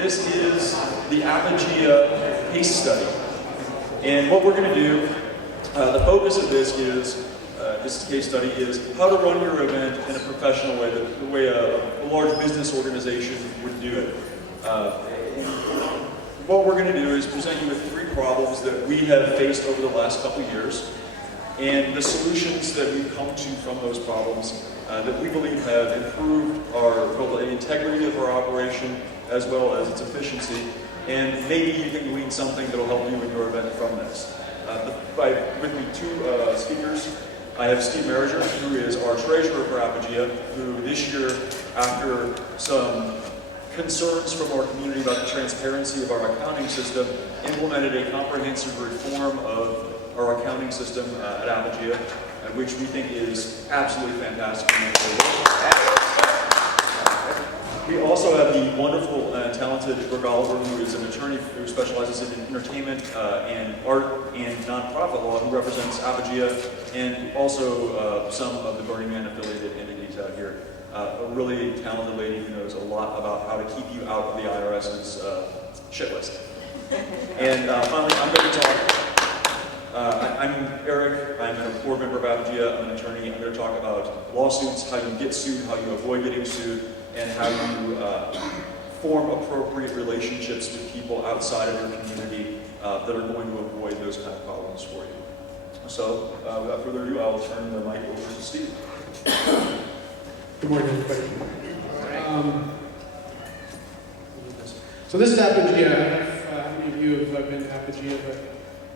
This is the Apogaea case study. And what we're going to do, the focus of this case study is how to run your event in a professional way, the way a large business organization would do it. What we're going to do is present you with 3 problems that we have faced over the last couple years, and the solutions that we've come to from those problems that we believe have improved both the integrity of our operation as well as its efficiency, and maybe you can glean something that will help you in your event from this. With me 2 speakers. I have Steve Merriger, who is our treasurer for Apogaea, who this year, after some concerns from our community about the transparency of our accounting system, implemented a comprehensive reform of our accounting system at Apogaea, which we think is absolutely fantastic. We also have the wonderful and talented Brooke Oliver, who is an attorney who specializes in entertainment and art and nonprofit law, who represents Apogaea and also some of the Burning Man affiliated entities out here. A really talented lady who knows a lot about how to keep you out of the IRS's shit list. And finally, I'm going to talk. I'm Eric. I'm a board member of Apogaea. I'm an attorney. I'm going to talk about lawsuits, how you get sued, how you avoid getting sued, and how you form appropriate relationships with people outside of your community that are going to avoid those kind of problems for you. So, without further ado, I'll turn the mic over to Steve. Good morning, everybody. So this is Apogaea. How many of you have been to Apogaea? But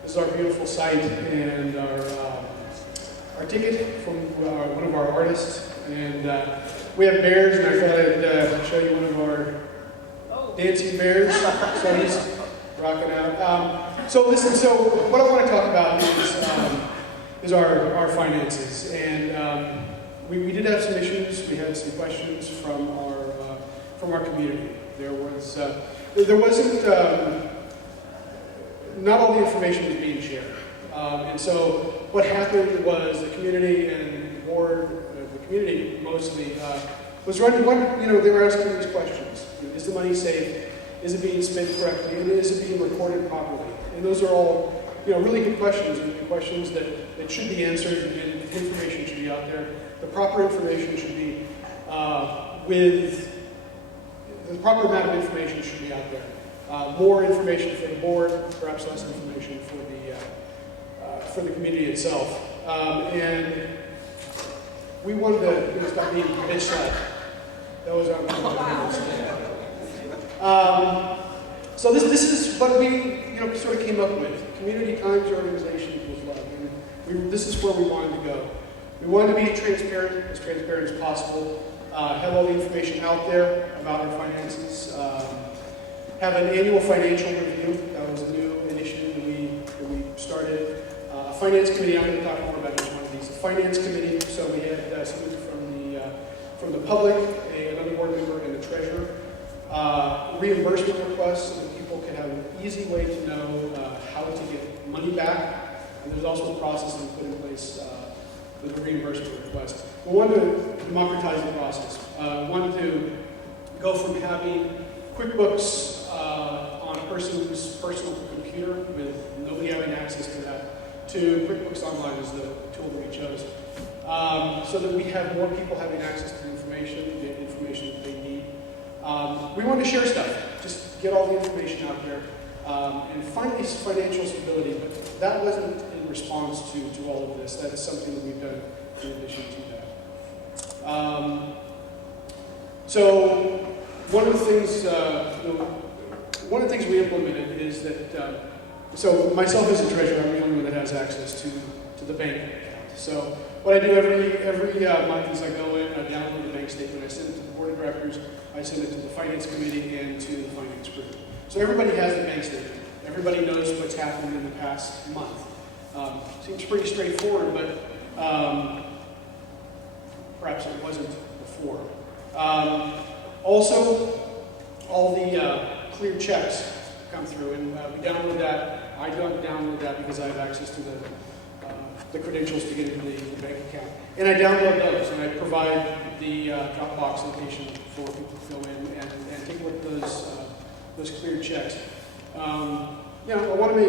this is our beautiful site and our ticket from one of our artists. And we have bears, and I thought I'd show you one of our dancing bears. So he's rocking out. So what I want to talk about is our finances. And we did have some issues. We had some questions from our community. There wasn't not all the information was being shared. And so what happened was the community and the board, the community mostly, was running they were asking these questions. Is the money safe? Is it being spent correctly? And is it being recorded properly? And those are all really good questions, and questions that should be answered, and information should be out there. The proper information should be the proper amount of information should be out there. More information for the board, perhaps less information for the community itself. And we wanted to stop being bitch-led. That was our So this is what we sort of came up with. Community times organization equals love. And this is where we wanted to go. We wanted to be as transparent as possible, have all the information out there about our finances, have an annual financial review. That was a new initiative that we started. A finance committee, I'm going to talk more about each one of these. A finance committee, so we had somebody from the public, another board member, and the treasurer. Reimbursement requests so that people can have an easy way to know how to get money back. And there's also a process that we put in place with the reimbursement request. We wanted to democratize the process. Wanted to go from having QuickBooks on a person's personal computer with nobody having access to that, to QuickBooks Online is the tool that we chose. So that we have more people having access to the information that they need. We wanted to share stuff, just get all the information out there, and finally financial stability, but that wasn't in response to all of this. That's something that we've done in addition to that. So one of the things we implemented is that, so myself as a treasurer, I'm the only one that has access to the bank account. So what I do every month is I go in, I download the bank statement, I send it to the board of directors, I send it to the finance committee and to the finance group. So everybody has the bank statement. Everybody knows what's happened in the past month. Seems pretty straightforward, but perhaps it wasn't before. Also, all the clear checks come through, and we download that. I don't download that because I have access to the credentials to get into the bank account. And I download those, and I provide the Dropbox location for people to go in and take a look at those cleared checks. You know, I want to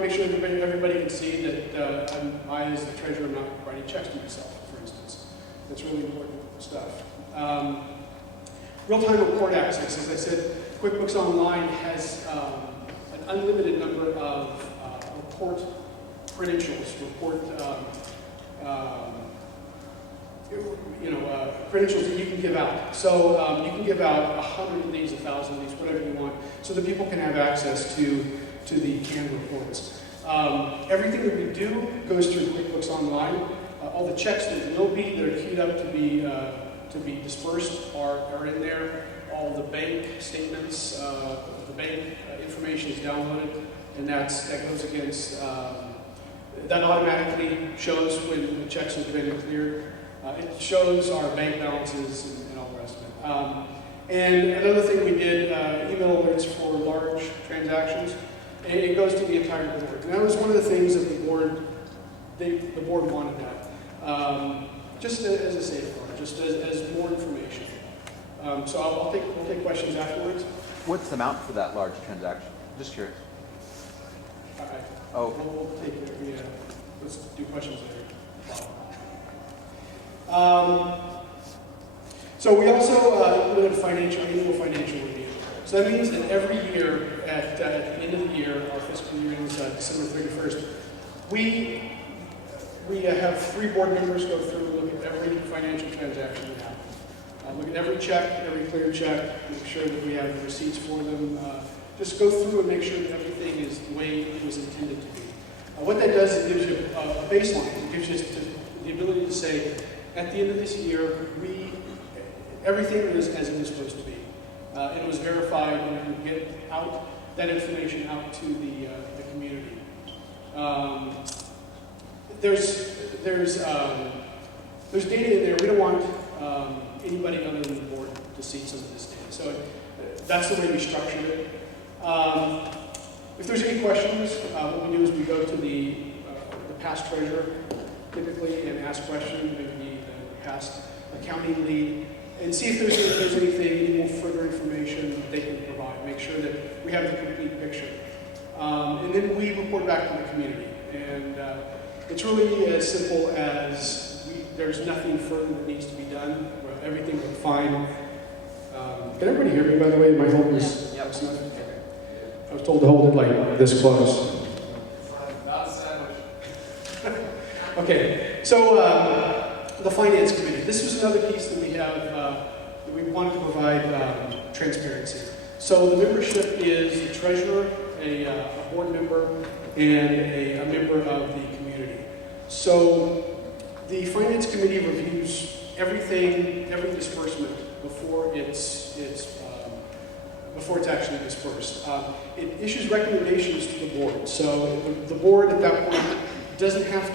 make sure everybody can see that I, as the treasurer, am not writing checks to myself, for instance. That's really important stuff. Real-time report access, as I said, QuickBooks Online has an unlimited number of report credentials, credentials that you can give out. So you can give out 100 of these, 1,000 of these, whatever you want, so that people can have access to the canned reports. Everything that we do goes through QuickBooks Online. All the checks that are queued up to be dispersed are in there. All the bank statements, the bank information is downloaded, and that goes against, that automatically shows when the checks have been cleared. It shows our bank balances and all the rest of it. And another thing we did, email alerts for large transactions, and it goes to the entire board. And that was one of the things that the board wanted that. Just as a safeguard, just as more information. So we'll take questions afterwards. What's the amount for that large transaction? Just curious. All right. Oh. We'll take it. Let's do questions later. So we also implemented annual financial review. So that means that every year, at the end of the year, our fiscal year ends December 31st, we have 3 board members go through and look at every financial transaction we have. Look at every check, every cleared check, make sure that we have the receipts for them. Just go through and make sure that everything is the way it was intended to be. What that does is it gives you a baseline. It gives you the ability to say, at the end of this year, everything is as it was supposed to be. It was verified, and we get out that information out to the community. There's data in there. We don't want anybody other than the board to see some of this data. So that's the way we structured it. If there's any questions, what we do is we go to the past treasurer, typically, and ask questions, maybe the past accounting lead, and see if there's any more further information they can provide. Make sure that we have the complete picture. And then we report back to the community. And it's really as simple as there's nothing further that needs to be done. Everything went fine. Can everybody hear me, by the way? My home is... Yep. Okay. I was told to hold it like this close. Not a sandwich. Okay, so the finance committee. This was another piece that we have, that we wanted to provide transparency. So the membership is the treasurer, a board member, and a member of the community. So the finance committee reviews everything, every disbursement before it's actually dispersed. It issues recommendations to the board. So the board at that point doesn't have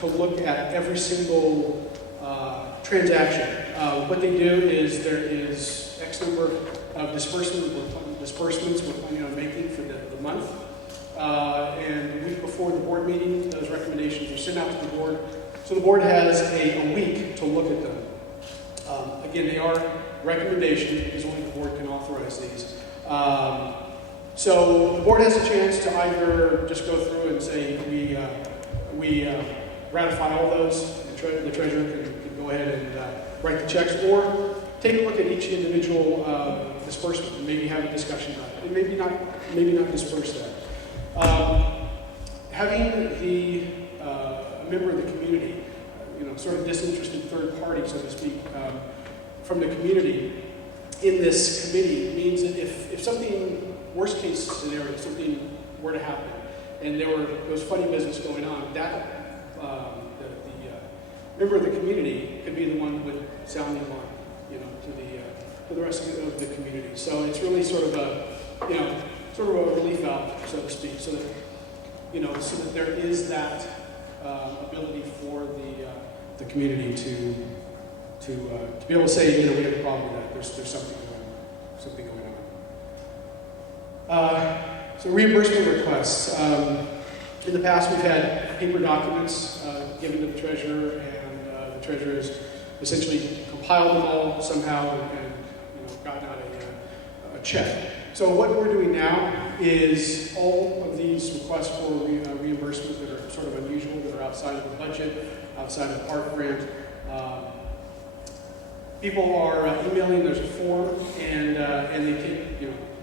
to look at every single transaction. What they do is there is X number of disbursements we're planning on making for the month. And the week before the board meeting, those recommendations are sent out to the board. So the board has a week to look at them. Again, they are recommendations because only the board can authorize these. So the board has a chance to either just go through and say we ratify all those. The treasurer can go ahead and write the checks, or take a look at each individual disbursement and maybe have a discussion about it, and maybe not disperse that. Having a member of the community, sort of disinterested third party, so to speak, from the community in this committee means that if something, worst case scenario, something were to happen, and there was funny business going on, that the member of the community could be the one that would sound the alarm, to the rest of the community. So it's really sort of a relief valve, so to speak, so that there is that ability for the community to be able to say, we have a problem with that. There's something going on. So reimbursement requests. In the past, we've had paper documents given to the treasurer, and the treasurer has essentially compiled them all somehow and gotten out a check. So what we're doing now is all of these requests for reimbursement that are sort of unusual, that are outside of the budget, outside of the park grant. People are emailing. There's a form, and they take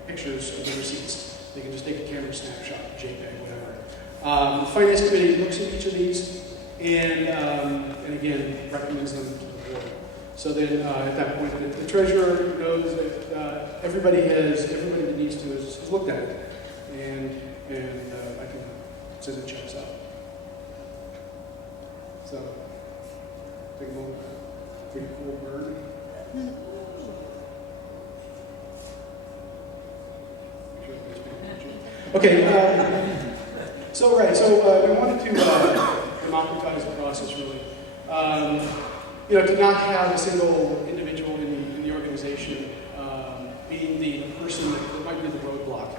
pictures of the receipts. They can just take a camera snapshot, JPEG, whatever. The finance committee looks at each of these, and again recommends them to the board. So then at that point, the treasurer knows that everybody that needs to has looked at it, and I can send the checks out. So take a moment. Pretty cool bird. Okay. So we wanted to democratize the process, really. To not have a single individual in the organization being the person that might be the roadblock.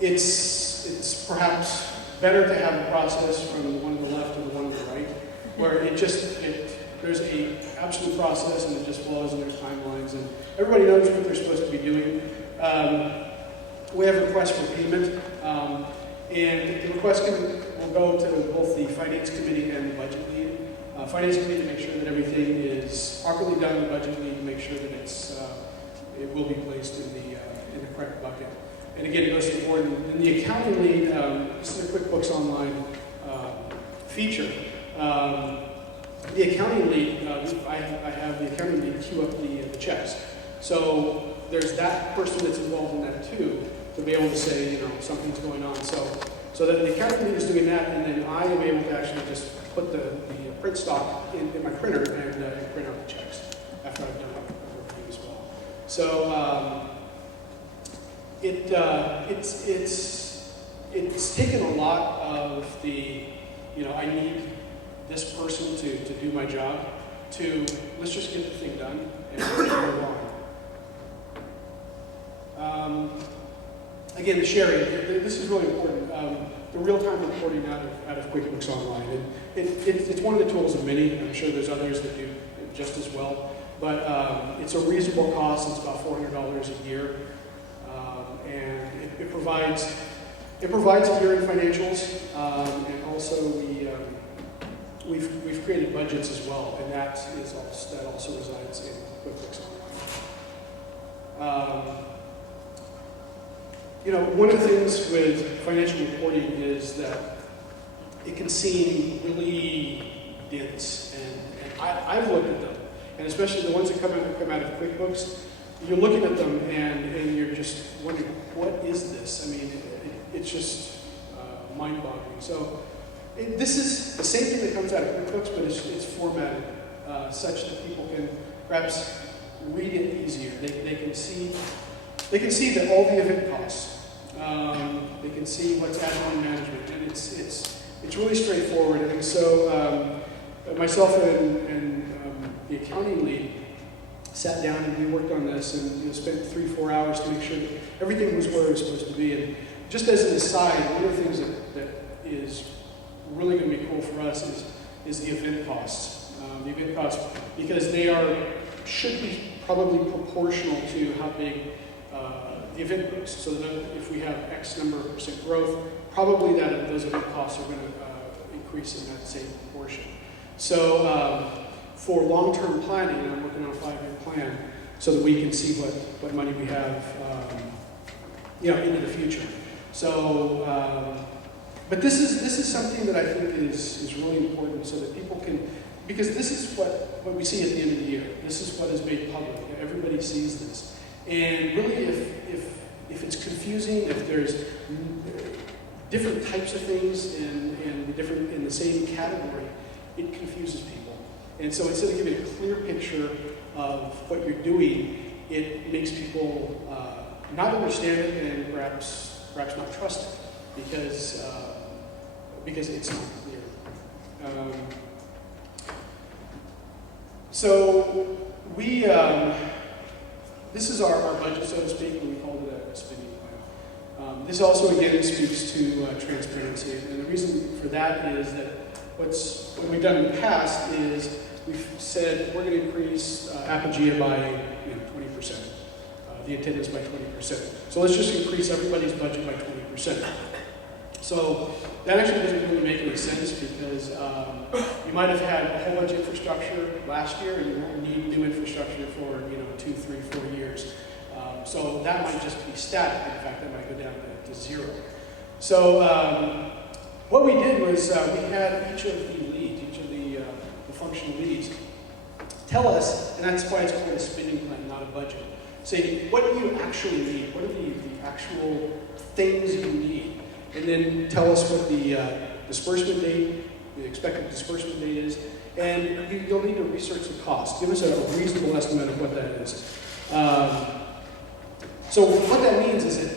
It's perhaps better to have a process from the one on the left to the one on the right, where there's a absolute process and it just flows and there's timelines and everybody knows what they're supposed to be doing. We have requests for payment, and the request will go to both the finance committee and the budget lead. Finance committee to make sure that everything is properly done, the budget lead to make sure that it will be placed in the correct bucket. And again, it goes to the board. And the accounting lead, this is a QuickBooks Online feature. The accounting lead, I have the accounting lead queue up the checks. So there's that person that's involved in that too, to be able to say, something's going on. So that the accounting lead is doing that, and then I am able to actually just put the print stock in my printer and print out the checks after I've done a review as well. So it's taken a lot of the, I need this person to do my job, to let's just get the thing done and move on. Again, the sharing, this is really important. The real-time reporting out of QuickBooks Online. It's one of the tools of many. I'm sure there's others that do just as well. But it's a reasonable cost. It's about $400 a year. And it provides year-end financials. And also we've created budgets as well. And that also resides in QuickBooks Online. One of the things with financial reporting is that it can seem really dense, and I've looked at them, and especially the ones that come out of QuickBooks, you're looking at them and you're just wondering, what is this? I mean, it's just mind-boggling. So this is the same thing that comes out of QuickBooks, but it's formatted such that people can perhaps read it easier. They can see that all the event costs. They can see what's admin management, and it's really straightforward. And so myself and the accounting lead sat down and we worked on this and spent 3-4 hours to make sure that everything was where it was supposed to be. And just as an aside, one of the things that is really going to be cool for us is the event costs. The event costs, because they should be probably proportional to how big the event grows. So that if we have X number of % growth, probably those event costs are going to increase in that same proportion. So for long-term planning, I'm working on a 5-year plan so that we can see what money we have into the future. So, but this is something that I think is really important so that people can, because this is what we see at the end of the year. This is what is made public. Everybody sees this. And really, if it's confusing, if there's different types of things in the same category, it confuses people. And so instead of giving a clear picture of what you're doing, it makes people not understand it and perhaps not trust it because it's not clear. So we. This is our budget, so to speak, and we called it a spending plan. This also, again, speaks to transparency. And the reason for that is that what we've done in the past is we've said we're going to increase Apogaea by 20%. the attendance by 20%. So let's just increase everybody's budget by 20%. So that actually doesn't really make any sense because you might have had a whole bunch of infrastructure last year and you won't need new infrastructure for 2, 3, 4 years. So that might just be static. In fact, that might go down to zero. So what we did was we had each of the leads, each of the functional leads, tell us, and that's why it's called a spending plan, not a budget. Say, what do you actually need? What are the actual things you need? And then tell us what the disbursement date, the expected disbursement date is, and you'll need to research the cost. Give us a reasonable estimate of what that is. So what that means is that,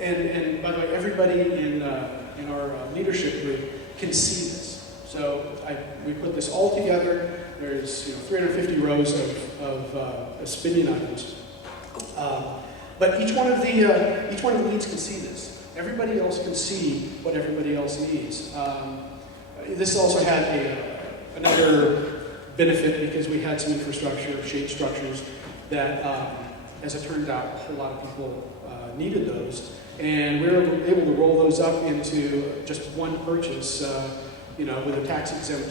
and by the way, everybody in our leadership group can see this. So we put this all together. There's 350 rows of spending items, but each one of the leads can see this. Everybody else can see what everybody else needs. This also had another benefit because we had some infrastructure, shade structures that, as it turned out, a whole lot of people needed those, and we were able to roll those up into just one purchase, with a tax-exempt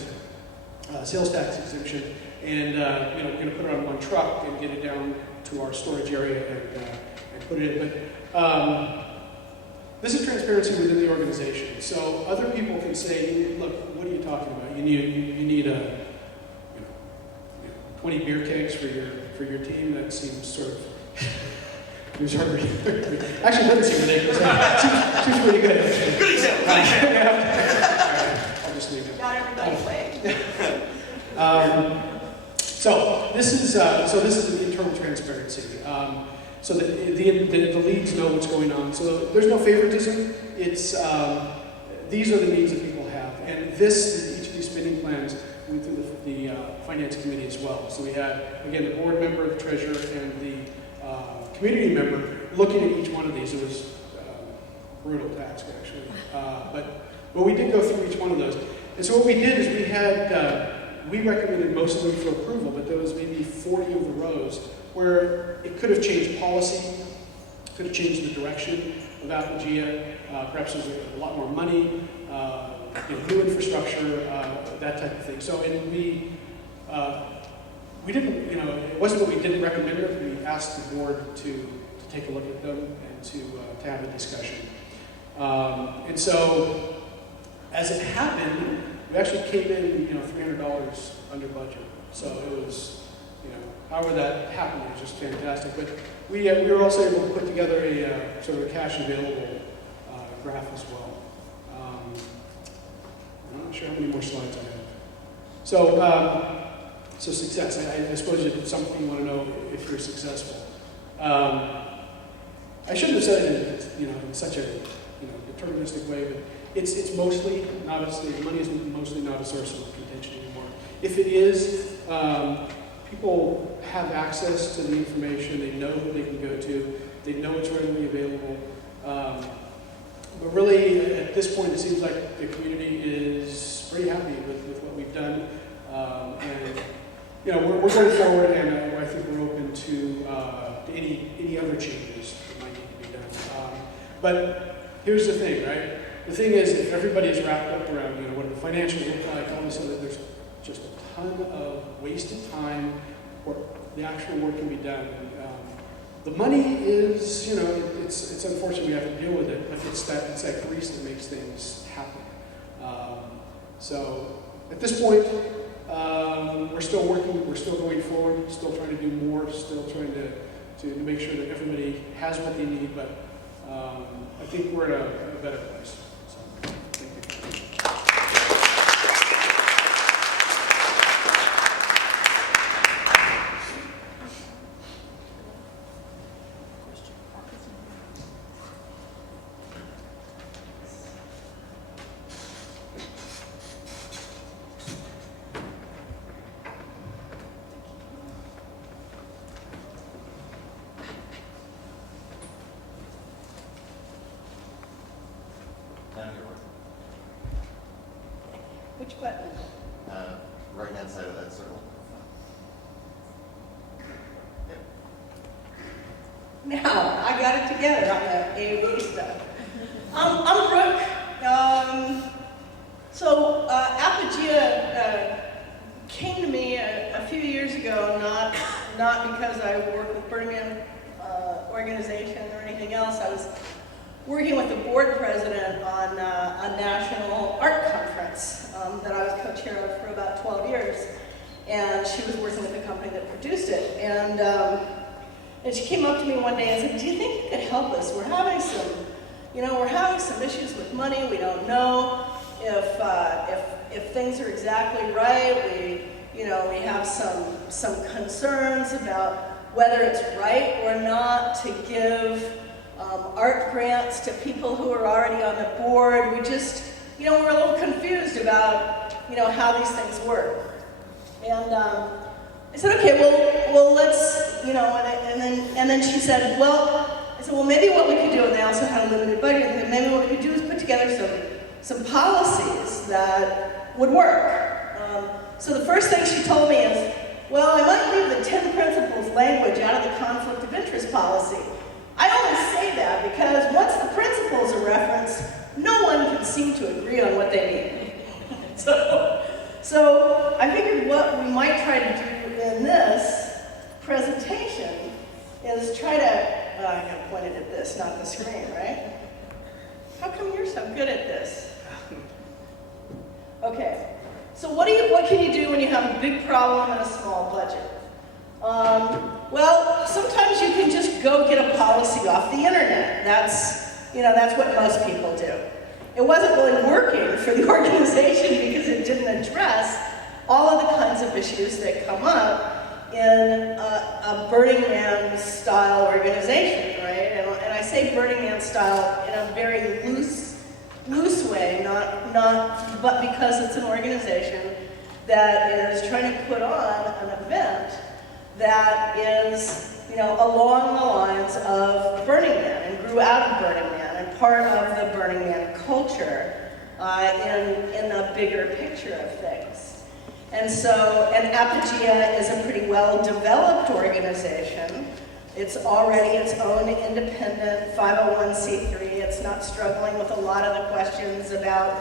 sales tax exemption, and we're going to put it on one truck and get it down to our storage area and put it in. But this is transparency within the organization. So other people can say, look, what are you talking about? You need 20 beer kegs for your team. That seems sort of actually it doesn't seem ridiculous. Seems pretty good. Good example. I'll just leave it. Not everybody's way. So this is the internal transparency. So that the leads know what's going on. So there's no favoritism. It's these are the needs that people have, and each of these spending plans went through the finance committee as well. So we had again the board member, the treasurer, and the community member looking at each one of these. It was brutal task actually, but we did go through each one of those. And so what we did is we recommended most of them for approval, but there was maybe 40 of the rows where it could have changed policy, could have changed the direction of Apogaea. Perhaps there's a lot more money, new infrastructure, that type of thing. So we didn't, it wasn't that we didn't recommend it. We asked the board to take a look at them and to have a discussion. And so, as it happened, we actually came in, $300 under budget. So it was, however that happened, it was just fantastic. But we were also able to put together a sort of a cash available graph as well. I'm not sure how many more slides I have. So success. I suppose it's something you want to know if you're successful. I shouldn't have said it in such a deterministic way, but it's mostly not money is mostly not a source of contention anymore. If it is, people have access to the information. They know who they can go to. They know it's readily available. But really, at this point, it seems like the community is pretty happy with what we've done. And we're going forward, and I think we're open to any other changes that might need to be done. But here's the thing, right? The thing is, if everybody is wrapped up around, what the financials look like, all of a sudden there's just a ton of wasted time where the actual work can be done. And, the money is, it's unfortunate we have to deal with it, but it's that grease that makes things happen. So at this point, we're still working, we're still going forward, still trying to do more, still trying to make sure that everybody has what they need, but I think we're in a better place. So, thank you. Which button? Right-hand side of that circle. Yep. Now, I got it together on the AOE stuff. I'm Brooke. Apogaea came to me a few years ago, not because I work with Burning Man organization or anything else. I was working with the board president on a national art conference that I was co-chair of for about 12 years. And she was working with the company that produced it. And she came up to me one day and said, "Do you think you could help us? We're having some issues with money. We don't know if things are exactly right. We have some concerns about whether it's right or not to give art grants to people who are already on the board. We just, we're a little confused about, how these things work." And I said, "Okay, well, let's, and then she said, I said, maybe what we could do," and they also had a limited budget, and maybe what we could do is put together some policies that would work. So the first thing she told me is, "I might leave the 10 principles language out of the conflict of interest policy. I only say that because once the principles are referenced, no one can seem to agree on what they mean." So I figured what we might try to do in this presentation is try to, I gotta point it at this, not the screen, right? How come you're so good at this? Okay, so what can you do when you have a big problem and a small budget? Sometimes you can just go get a policy off the internet. That's what most people do. It wasn't really working for the organization because it didn't address all of the kinds of issues that come up in a Burning Man style organization, right? And I say Burning Man style in a very loose way, but because it's an organization that is trying to put on an event that is, along the lines of Burning Man and grew out of Burning Man and part of the Burning Man culture in a bigger picture of things. And Apogaea is a pretty well-developed organization. It's already its own independent 501c3. It's not struggling with a lot of the questions about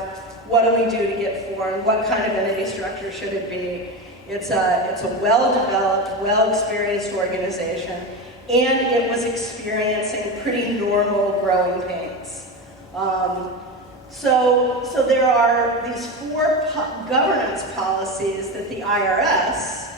what do we do to get formed, what kind of entity structure should it be. It's a well-developed, well-experienced organization, and it was experiencing pretty normal growing pains. So there are these 4 governance policies that the IRS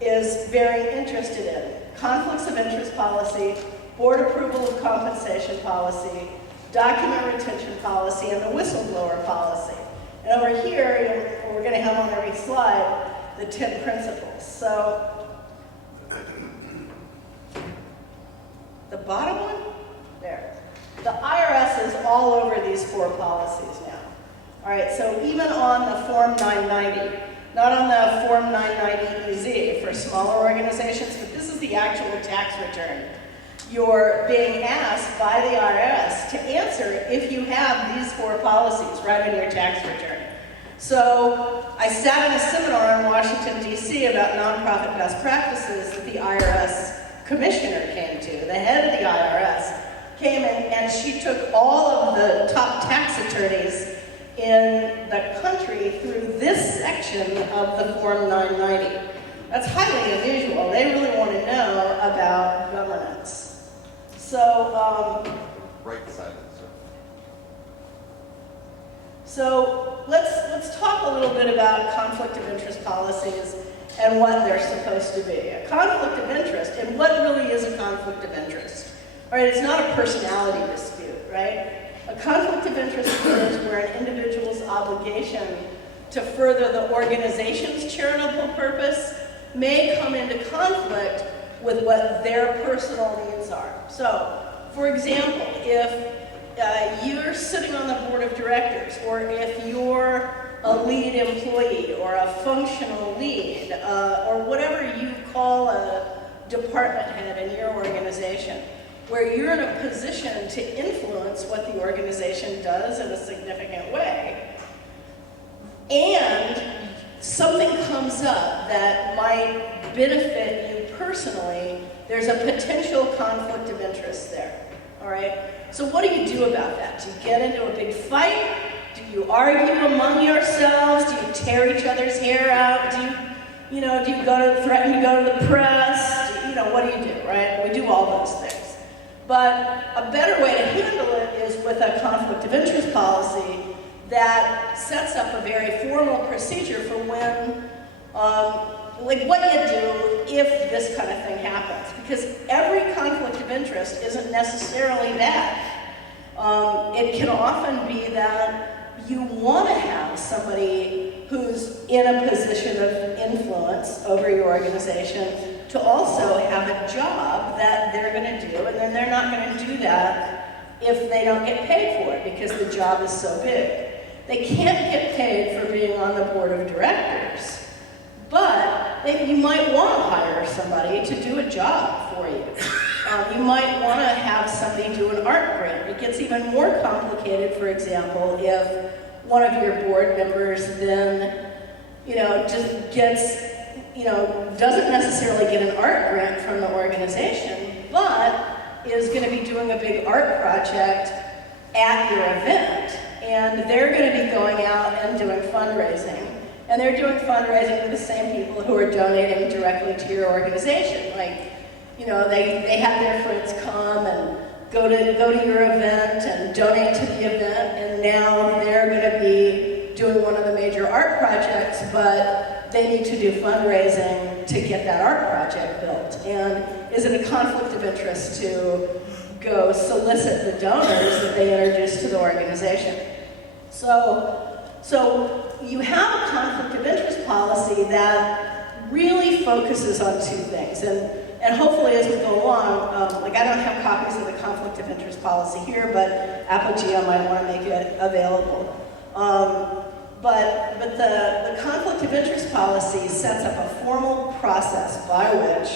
is very interested in. Conflicts of interest policy, board approval of compensation policy, document retention policy, and the whistleblower policy. And over here, we're going to have on every slide the 10 principles. So the bottom one, there. The IRS is all over these 4 policies now. All right, so even on the Form 990, not on the Form 990EZ for smaller organizations, but this is the actual tax return. You're being asked by the IRS to answer if you have these 4 policies right on your tax return. So I sat in a seminar in Washington, D.C. about nonprofit best practices that the IRS commissioner came to. The head of the IRS came in and she took all of the top tax attorneys in the country through this section of the Form 990. That's highly unusual. They really want to know about governance. So, Right beside it, sir. So let's talk a little bit about conflict of interest policies and what they're supposed to be. A conflict of interest, and what really is a conflict of interest? All right, it's not a personality dispute, right? A conflict of interest is where an individual's obligation to further the organization's charitable purpose may come into conflict with what their personal needs are. So, for example, if you're sitting on the board of directors, or if you're a lead employee, or a functional lead, or whatever you call a department head in your organization, where you're in a position to influence what the organization does in a significant way, and something comes up that might benefit you personally, personally, there's a potential conflict of interest there, all right? So what do you do about that? Do you get into a big fight? Do you argue among yourselves? Do you tear each other's hair out? Do you threaten to go to the press? What do you do, right? We do all those things. But a better way to handle it is with a conflict of interest policy that sets up a very formal procedure for when, like what you do if this kind of thing happens. Because every conflict of interest isn't necessarily bad. It can often be that you want to have somebody who's in a position of influence over your organization to also have a job that they're going to do, and then they're not going to do that if they don't get paid for it because the job is so big. They can't get paid for being on the board of directors, but you might want to hire somebody to do a job for you. You might want to have somebody do an art grant. It gets even more complicated, for example, if one of your board members then, just gets, doesn't necessarily get an art grant from the organization, but is going to be doing a big art project at your event. And they're going to be going out and doing fundraising. And they're doing fundraising with the same people who are donating directly to your organization. Like, they have their friends come and go to your event and donate to the event, and now they're going to be doing one of the major art projects, but they need to do fundraising to get that art project built. And is it a conflict of interest to go solicit the donors that they introduce to the organization? So you have a conflict of interest policy that really focuses on two things. And hopefully as we go along, I don't have copies of the conflict of interest policy here, but Apogaea might want to make it available. But the conflict of interest policy sets up a formal process by which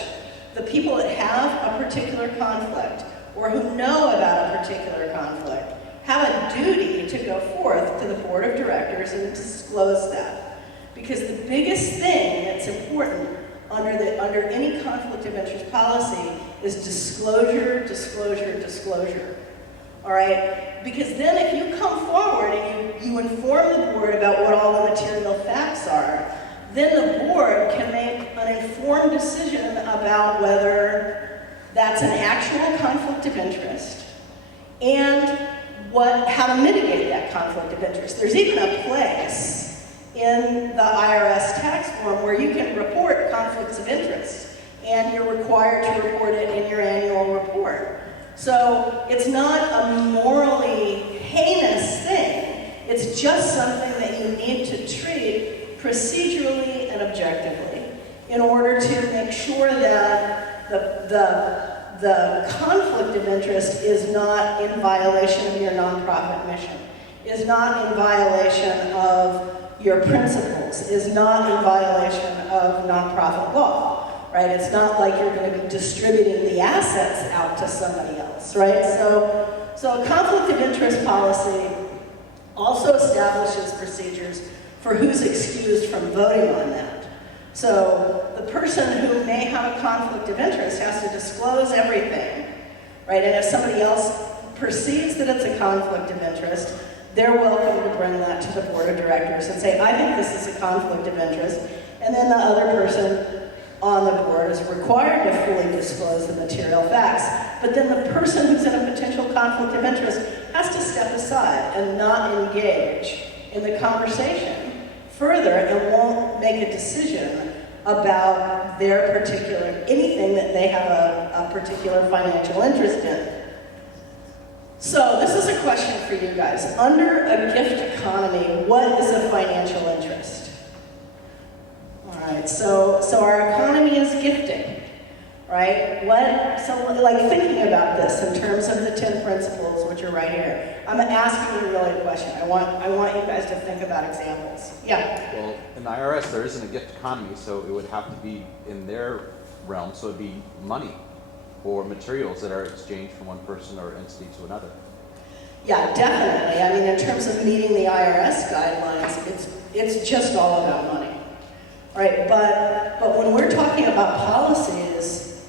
the people that have a particular conflict or who know about a particular conflict have a duty to go forth to the board of directors and disclose that. Because the biggest thing that's important under any conflict of interest policy is disclosure, disclosure, disclosure. All right? Because then if you come forward and you inform the board about what all the material facts are, then the board can make an informed decision about whether that's an actual conflict of interest and how to mitigate that conflict of interest. There's even a place in the IRS tax form where you can report conflicts of interest, and you're required to report it in your annual report. So it's not a morally heinous thing. It's just something that you need to treat procedurally and objectively in order to make sure that the conflict of interest is not in violation of your nonprofit mission, is not in violation of your principles, is not in violation of nonprofit law, right? It's not like you're going to be distributing the assets out to somebody else, right? So a conflict of interest policy also establishes procedures for who's excused from voting on that. So the person who may have a conflict of interest has to disclose everything, right? And if somebody else perceives that it's a conflict of interest, they're welcome to bring that to the board of directors and say, I think this is a conflict of interest. And then the other person on the board is required to fully disclose the material facts. But then the person who's in a potential conflict of interest has to step aside and not engage in the conversation further and won't make a decision about their particular, anything that they have a particular financial interest in. So this is a question for you guys. Under a gift economy, what is a financial interest? All right, so our economy is gifting, right? Like thinking about this in terms of the 10 principles, which are right here. I'm asking you really a question. I want you guys to think about examples. Yeah? Well, in the IRS, there isn't a gift economy, so it would have to be in their realm, so it'd be money or materials that are exchanged from one person or entity to another. Yeah, definitely. I mean, in terms of meeting the IRS guidelines, it's just all about money, right? But when we're talking about policies,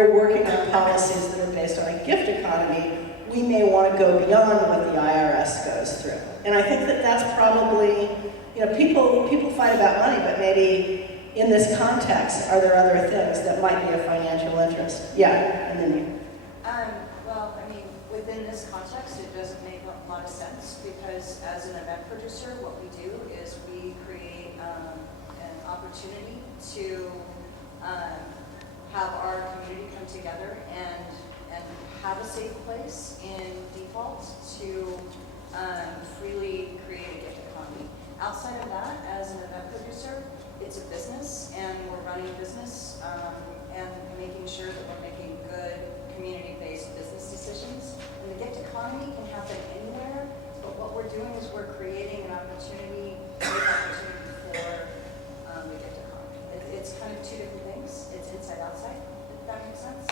we're working on policies that are based on a gift economy, we may want to go beyond what the IRS goes through. And I think that that's probably, you know, people fight about money, but maybe in this context, are there other things that might be of financial interest? Yeah, and then you. Well, I mean, within this context, it doesn't make a lot of sense because as an event producer, what we do is we create an opportunity to have our community come together and have a safe place in default to freely create a gift economy. Outside of that, as an event producer, it's a business and we're running a business and making sure that we're making good community-based business decisions. And the gift economy can happen anywhere, but what we're doing is we're creating an opportunity, for the gift economy. It's kind of two different things. It's inside-outside, if that makes sense.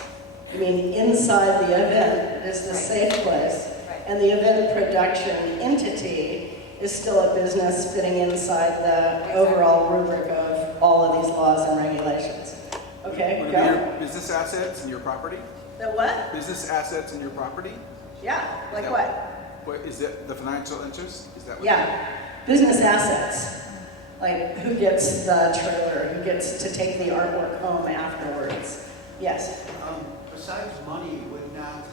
You mean inside the event is the safe place, and the event production entity is still a business fitting inside the overall rubric of all of these laws and regulations. Okay, Would it go. be your business assets and your property? The what? Business assets and your property? Yeah, like Yeah. what? What, is it the financial interest? Is that what? Yeah, business assets. Like who gets the trailer, who gets to take the artwork home afterwards. Yes. Besides money, would not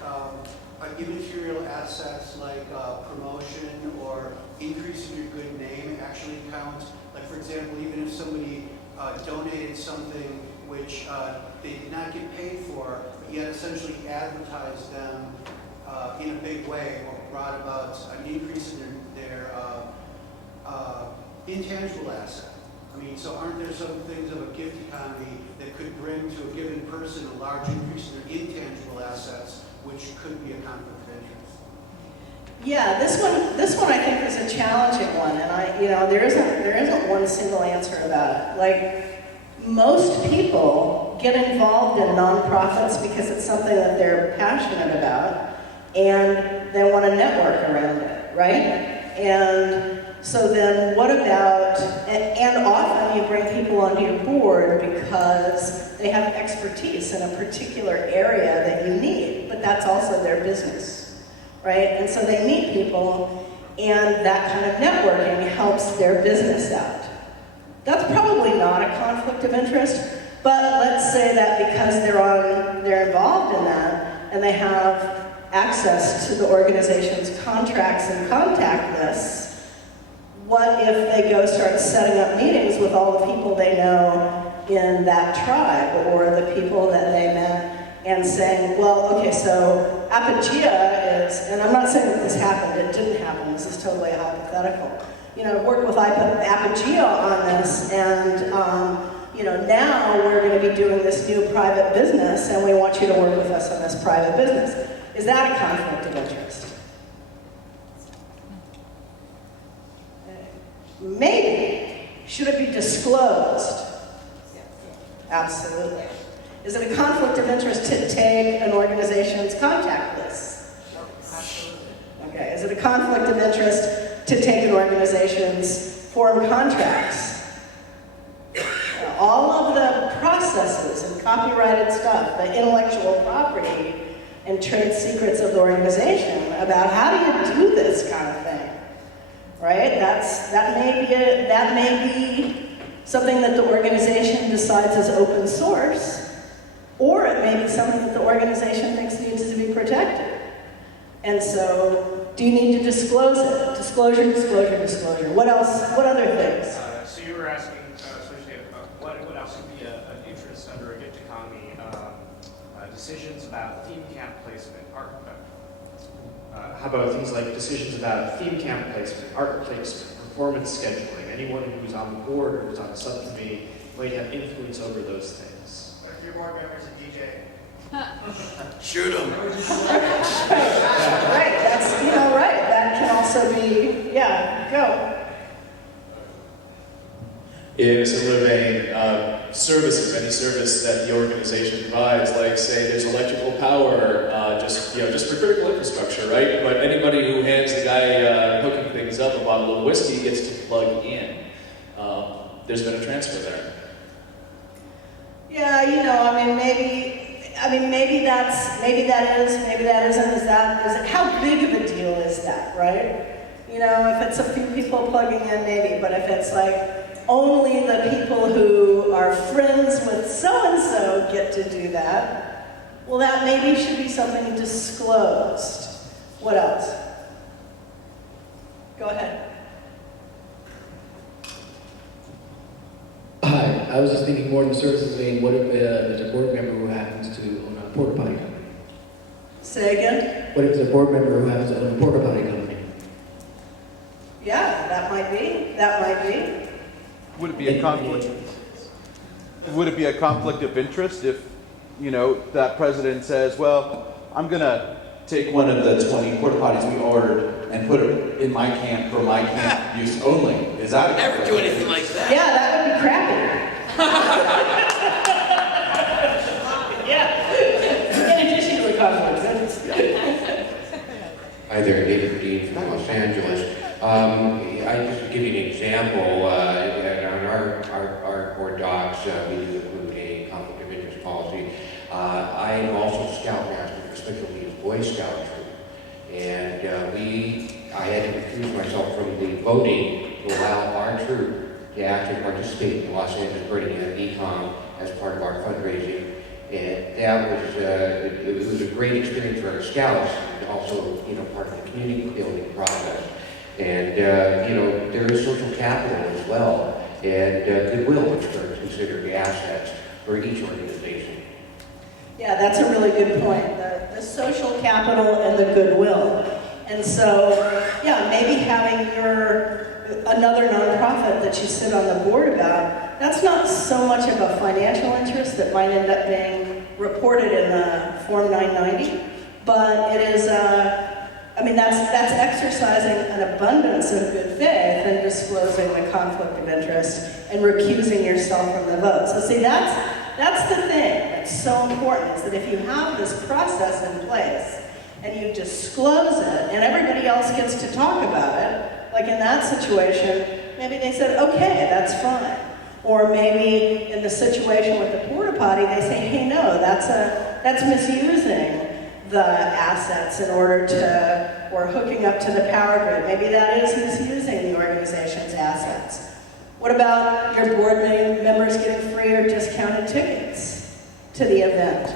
immaterial assets like promotion or increasing your good name actually count? Like for example, even if somebody donated something which they did not get paid for, but yet essentially advertised them in a big way or brought about an increase in their intangible asset. I mean, so aren't there some things of a gift economy that could bring to a given person a large increase in their intangible assets, which could be a conflict of interest? Yeah, this one I think is a challenging one, and there isn't one single answer about it. Like most people get involved in nonprofits because it's something that they're passionate about, and they want to network around it, right? And so then what about, and often you bring people onto your board because they have expertise in a particular area that you need, but that's also their business, right? And so they meet people, and that kind of networking helps their business out. That's probably not a conflict of interest, but let's say that because they're involved in that, and they have access to the organization's contracts and contact lists, what if they go start setting up meetings with all the people they know in that tribe or the people that they met and saying, well, okay, so Apogaea is, and I'm not saying that this happened, it didn't happen, this is totally hypothetical. Worked with Apogaea on this, and now we're going to be doing this new private business, and we want you to work with us on this private business. Is that a conflict of interest? Maybe. Should it be disclosed? Absolutely. Is it a conflict of interest to take an organization's contact list? Okay. Is it a conflict of interest to take an organization's form contracts? All of the processes and copyrighted stuff, the intellectual property and trade secrets of the organization about how do you do this kind of thing, right? That may be something that the organization decides is open source, or it may be something that the organization thinks needs to be protected. And so, do you need to disclose it? Disclosure, disclosure, disclosure. What else? What other things? So you were asking, Associate, what else would be an interest under a gift economy? Decisions about theme camp placement, art. How about things like decisions about theme camp placement, art placement, performance scheduling? Anyone who's on the board or who's on the subcommittee might have influence over those things. What if your board members a DJ? Shoot them. Right, that's, right. That can also be, yeah, go. In a similar vein, any service that the organization provides, like say there's electrical power, just for critical infrastructure, right? But anybody who hands the guy hooking things up a bottle of whiskey gets to plug in. There's been a transfer there. Yeah, maybe, I mean, maybe that is, maybe that isn't, is it, how big of a deal is that, right? You know, if it's a few people plugging in, maybe, but if it's like only the people who are friends with so-and-so get to do that, well, that maybe should be something disclosed. What else? Go ahead. Hi, I was just thinking more in the services vein, what if there's a board member who happens to own a porta potty company? Say again? What if there's a board member who happens to own a porta potty company? Yeah, that might be. Would it be a conflict? Would it be a conflict of interest if, you know, that president says, well, I'm gonna take one of the 20 porta potties we ordered and put it in my camp for my camp use only? Is that Never do anything like that. Yeah, that would be crappy. Yeah. In addition to a conflict of interest. Hi there, David Dean from Los Angeles. I just to give you an example. On our board docs, we do include a conflict of interest policy. I am also Scoutmaster for Special Needs Boy Scout troop, and I had to recuse myself from the voting to allow our troop to actually participate in the Los Angeles Burning Econ as part of our fundraising. And that was it was a great experience for our scouts, and also part of the community building process. And there is social capital as well, and goodwill, which are considered assets for each organization. Yeah, that's a really good point. The social capital and the goodwill. And so, yeah, maybe having another nonprofit that you sit on the board about, that's not so much of a financial interest that might end up being reported in the Form 990, but it is, that's exercising an abundance of good faith and disclosing the conflict of interest and recusing yourself from the vote. So see, that's the thing that's so important, is that if you have this process in place and you disclose it and everybody else gets to talk about it, like in that situation, maybe they said, okay, that's fine. Or maybe in the situation with the porta potty, they say, hey, no, that's misusing the assets in order to, or hooking up to the power grid. Maybe that is misusing the organization's assets. What about your board members getting free or discounted tickets to the event?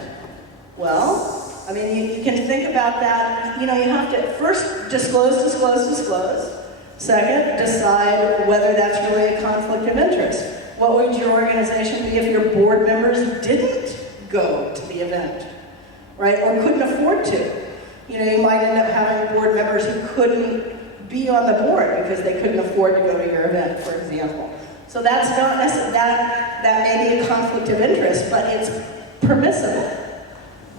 Well, I mean, you can think about that. You have to first disclose. Second, decide whether that's really a conflict of interest. What would your organization be if your board members didn't go to the event, right? Or couldn't afford to? You might end up having board members who couldn't be on the board because they couldn't afford to go to your event, for example. So that's not necessarily, that may be a conflict of interest, but it's permissible.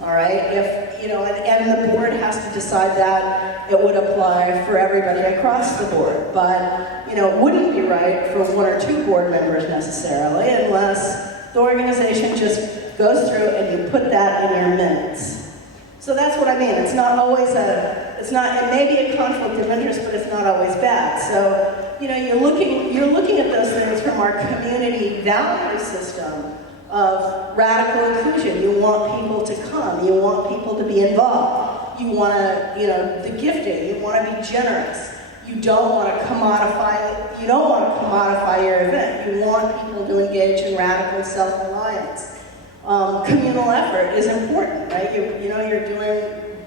All right, and the board has to decide that it would apply for everybody across the board. But, it wouldn't be right for one or two board members necessarily, unless the organization just goes through and you put that in your minutes. So that's what I mean. It's not always it may be a conflict of interest, but it's not always bad. So, you're looking at those things from our community value system of radical inclusion. You want people to come. You want people to be involved. You want to, the gifting. You want to be generous. You don't want to commodify your event. You want people to engage in radical self-reliance. Communal effort is important, right? You're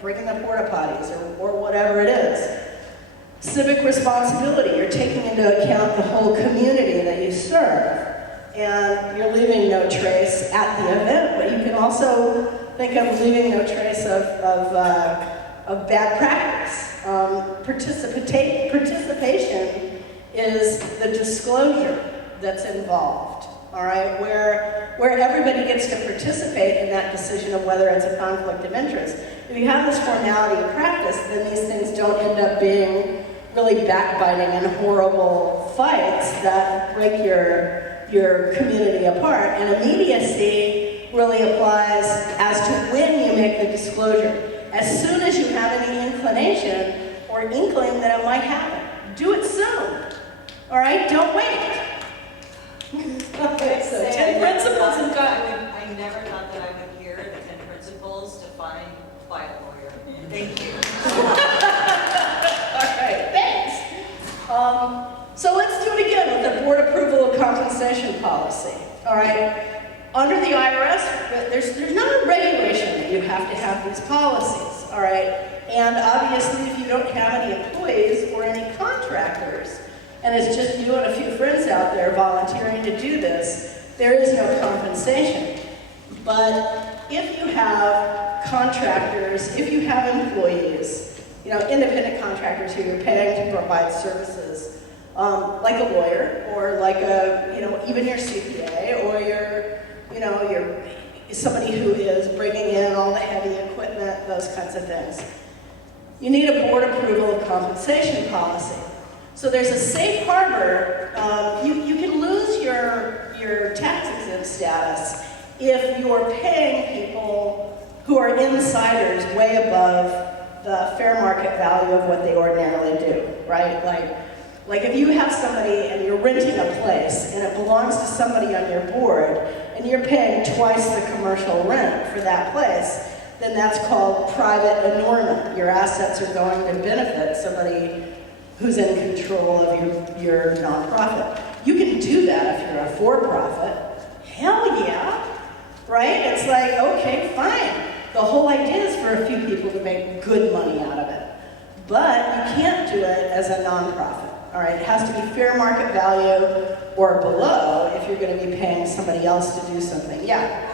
bringing the porta potties or whatever it is. Civic responsibility. You're taking into account the whole community that you serve. And you're leaving no trace at the event, but you can also think of leaving no trace of bad practice. Participation is the disclosure that's involved, all right? Where everybody gets to participate in that decision of whether it's a conflict of interest. If you have this formality of practice, then these things don't end up being really backbiting and horrible fights that break your community apart. And immediacy really applies as to when you make the disclosure. As soon as you have any inclination or inkling that it might happen, do it soon. All right, don't wait. Okay, so 10 principles and I never thought that I would hear the 10 principles all right? Under the IRS, there's not a regulation that you have to have these policies, all right? And obviously, if you don't have any employees or any contractors, and it's just you and a few friends out there volunteering to do this, there is no compensation. But if you have contractors, if you have employees, you know, independent contractors who you're paying to provide services, like a lawyer, or like a, you know, even your CPA, or your somebody who is bringing in all the heavy equipment, those kinds of things. You need a board approval of compensation policy. So there's a safe harbor. You can lose your tax exempt status if you're paying people who are insiders way above the fair market value of what they ordinarily do, right? Like if you have somebody and you're renting a place and it belongs to somebody on your board and you're paying twice the commercial rent for that place, then that's called private annulment. Your assets are going to benefit somebody who's in control of your nonprofit. You can do that if you're a for-profit. Hell yeah, right? It's like, okay, fine. The whole idea is for a few people to make good money out of it. But you can't do it as a nonprofit, all right? It has to be fair market value or below if you're going to be paying somebody else to do something. Yeah?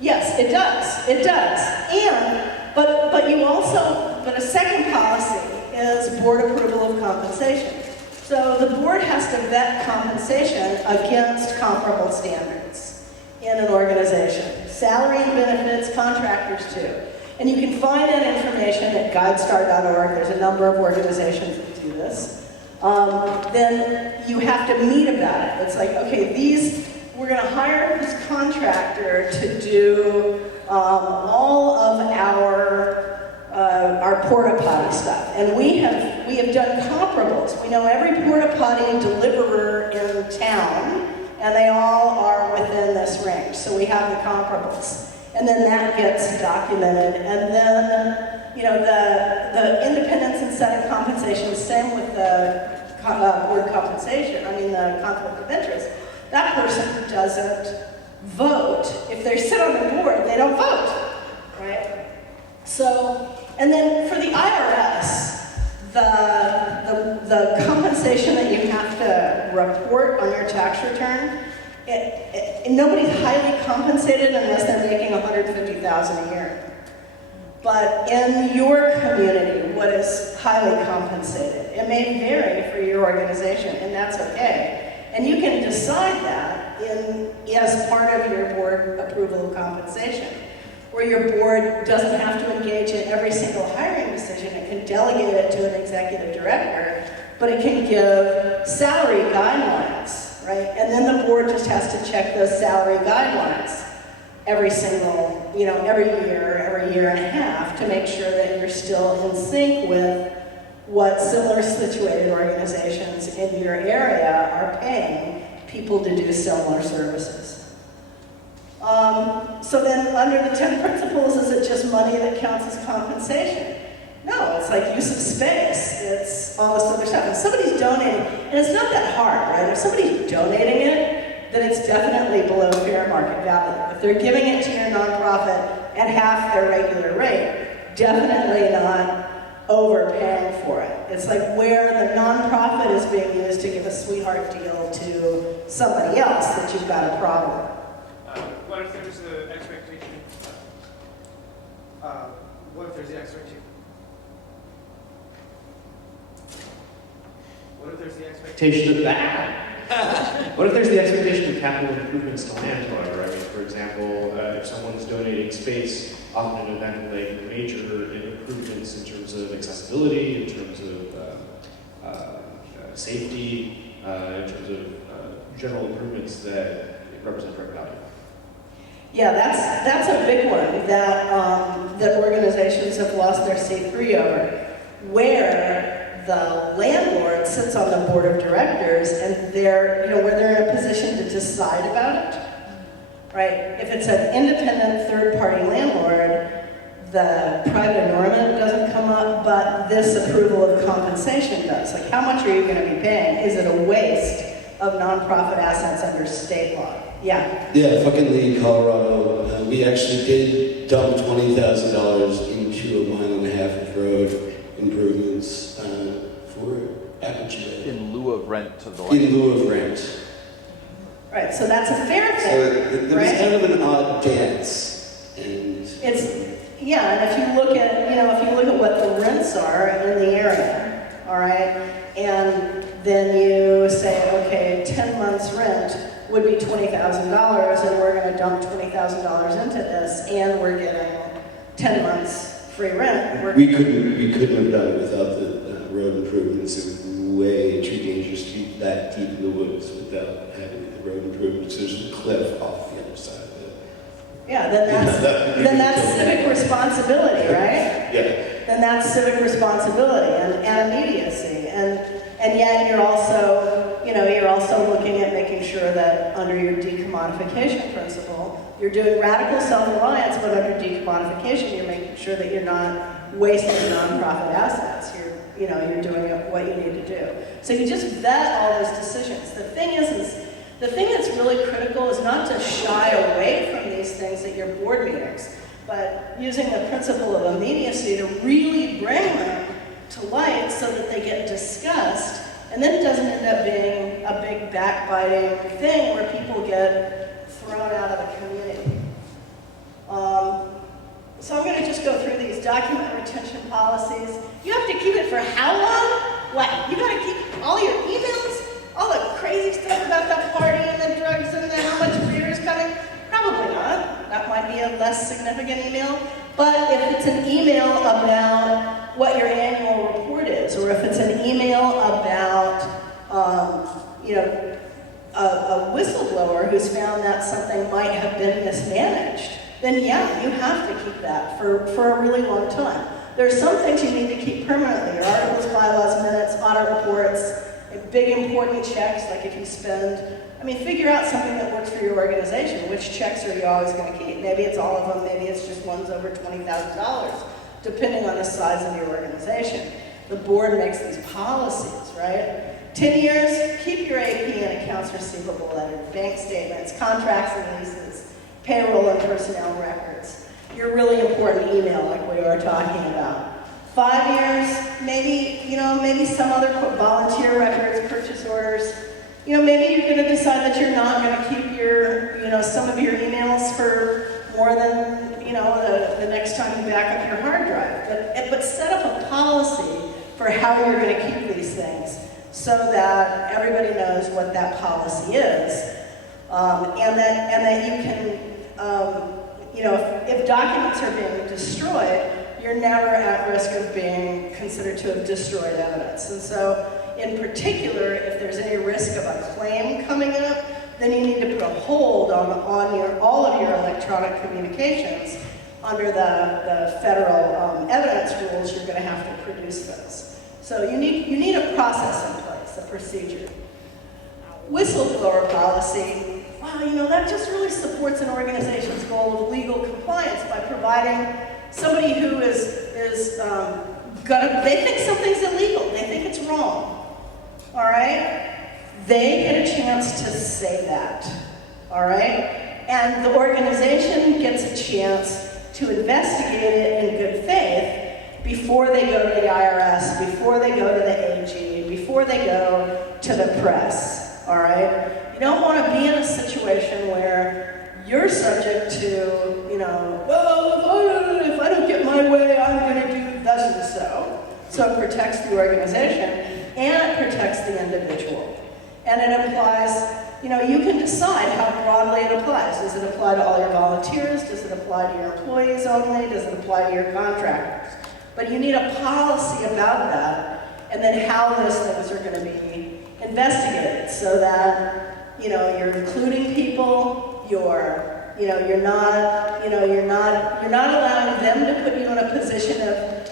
Yes, it does. It does. And but a second policy is board approval of compensation. So the board has to vet compensation against comparable standards in an organization. Salary and benefits, contractors too. And you can find that information at guidestar.org. There's a number of organizations that do this. Then you have to meet about it. It's like, okay, we're going to hire this contractor to do all of our porta potty stuff, and we have done comparables. We know every porta potty deliverer in town, and they all are within this range. So we have the comparables, and then that gets documented, and then the independence and setting compensation. Same with the board compensation. The conflict of interest. That person doesn't vote. If they sit on the board, they don't vote, right? So, and then for the IRS, the compensation that you have to report on your tax return, nobody's highly compensated unless they're making $150,000 a year. But in your community, what is highly compensated? It may vary for your organization, and that's okay. And you can decide that as part of your board approval of compensation, where your board doesn't have to engage in every single hiring decision. It can delegate it to an executive director, but it can give salary guidelines, right? And then the board just has to check those salary guidelines every year and a half to make sure that you're still in sync with what similar situated organizations in your area are paying people to do similar services. So then under the 10 principles, is it just money that counts as compensation? No, it's like use of space. It's all this other stuff. If somebody's donating, and it's not that hard, right? If somebody's donating it, then it's definitely below fair market value. If they're giving it to your nonprofit at half their regular rate, definitely not overpaying for it. It's like where the nonprofit is being used to give a sweetheart deal to somebody else that you've got a problem. What if there's the expectation? What if there's the expectation? What if there's the expectation of that? What if there's the expectation of capital improvements to land, however? For example, if someone's donating space, often an event will make major improvements in terms of accessibility, in terms of safety, in terms of general improvements that represent direct value. Yeah, that's a big one that organizations have lost their C3 over, where the landlord sits on the board of directors and where they're in a position to decide about it, right? If it's an independent third-party landlord, the private enrollment doesn't come up, but this approval of compensation does. Like, how much are you going to be paying? Is it a waste of nonprofit assets under state law? Yeah. Yeah, fucking Lee, Colorado. We actually did dump $20,000 into a 1.5 mile of road improvements for Apogaea. In lieu of rent to the In land. lieu of rent. Right, so that's a fair thing, So there was right? kind of an odd dance, and Yeah, and if you look at, if you look at what the rents are in the area, all right, and then you say, okay, 10 months rent would be $20,000, and we're going to dump $20,000 into this, and we're getting 10 months free rent. we couldn't have done it without the road improvements. It was way too dangerous to be that deep in the woods without having the road improvements. There's a cliff off the other side of it. Yeah, then that's civic responsibility, right? Yeah. Then that's civic responsibility and immediacy, and yet you're also looking at making sure that under your decommodification principle, you're doing radical self-reliance, but under decommodification, you're making sure that you're not wasting nonprofit assets. You're doing what you need to do. So you just vet all those decisions. The thing that's really critical is not to shy away from these things at your board meetings, but using the principle of immediacy to really bring them to light so that they get discussed, and then it doesn't end up being a big backbiting thing where people get thrown out of the community. So I'm going to just go through these document retention policies. You have to keep it for how long? What? You got to keep all your emails? All the crazy stuff about the party and the drugs and how much beer is coming? Probably not. That might be a less significant email. But if it's an email about what your annual report is, or if it's an email about, a whistleblower who's found that something might have been mismanaged, then yeah, you have to keep that for a really long time. There's some things you need to keep permanently. Your articles, bylaws, minutes, audit reports, big important checks, like if you figure out something that works for your organization. Which checks are you always going to keep? Maybe it's all of them, maybe it's just ones over $20,000, depending on the size of your organization. The board makes these policies, right? 10 years, keep your AP and accounts receivable letter, bank statements, contracts and leases, payroll and personnel records. Your really important email, like we were talking about. 5 years, maybe some other volunteer records, purchase orders. Maybe you're going to decide that you're not going to keep your, some of your emails for more than, the next time you back up your hard drive. But set up a policy for how you're going to keep these things so that everybody knows what that policy is. And that you can, if documents are being destroyed, you're never at risk of being considered to have destroyed evidence. And so, in particular, if there's any risk of a claim coming up, then you need to put a hold on all of your electronic communications under the federal evidence rules. You're going to have to produce those. So you need a process in place, a procedure. Whistleblower policy, wow, that just really supports an organization's goal of legal compliance by providing somebody who they think something's illegal, they think it's wrong, all right? They get a chance to say that, all right? And the organization gets a chance to investigate it in good faith before they go to the IRS, before they go to the AG, before they go to the press, all right? You don't want to be in a situation where you're subject to, well, if I don't get my way, I'm going to do thus and so. So it protects the organization and it protects the individual. And it applies, you can decide how broadly it applies. Does it apply to all your volunteers? Does it apply to your employees only? Does it apply to your contractors? But you need a policy about that, and then how those things are going to be investigated so that, you're including people, you're not allowing them to put you in a position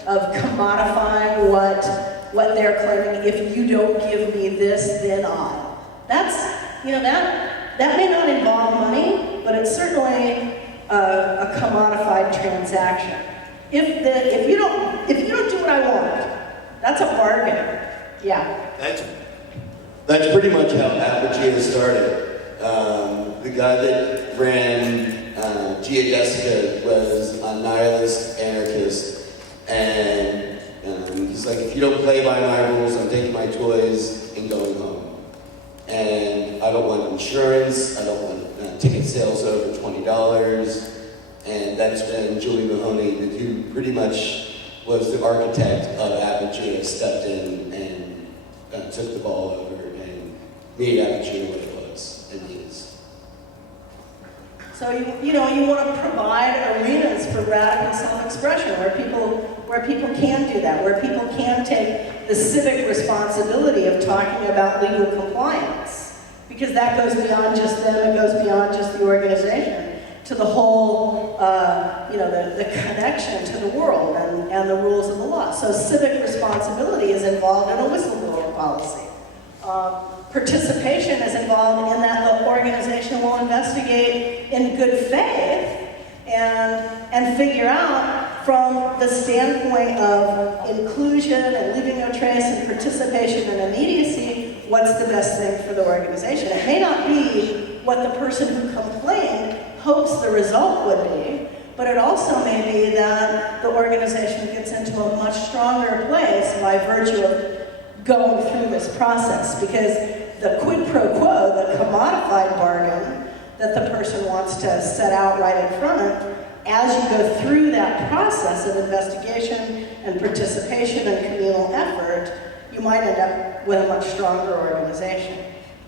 of commodifying what they're claiming. If you don't give me this, then I. That may not involve money, but it's certainly a commodified transaction. If you don't do what I want, that's a bargain. Yeah. That's pretty much how Apogaea started. The guy that ran Geodesica was a nihilist anarchist, and he's like, if you don't play by my rules, I'm taking my toys and going home. And I don't want insurance, I don't want ticket sales over $20. And that's when Julie Mahoney, who pretty much was the architect of Apogaea, stepped in and took the ball over and made Apogaea what it was and is. So you want to provide arenas for radical self-expression where people can do that, where people can take the civic responsibility of talking about legal compliance, because that goes beyond just them, it goes beyond just the organization, to the whole, the connection to the world and the rules of the law. So civic responsibility is involved in a whistleblower policy. Participation is involved in that the organization will investigate in good faith and figure out from the standpoint of inclusion and leaving no trace and participation and immediacy, what's the best thing for the organization. It may not be what the person who complained hopes the result would be, but it also may be that the organization gets into a much stronger place by virtue of going through this process, because the quid pro quo, the commodified bargain that the person wants to set out right in front, as you go through that process of investigation and participation and communal effort, you might end up with a much stronger organization.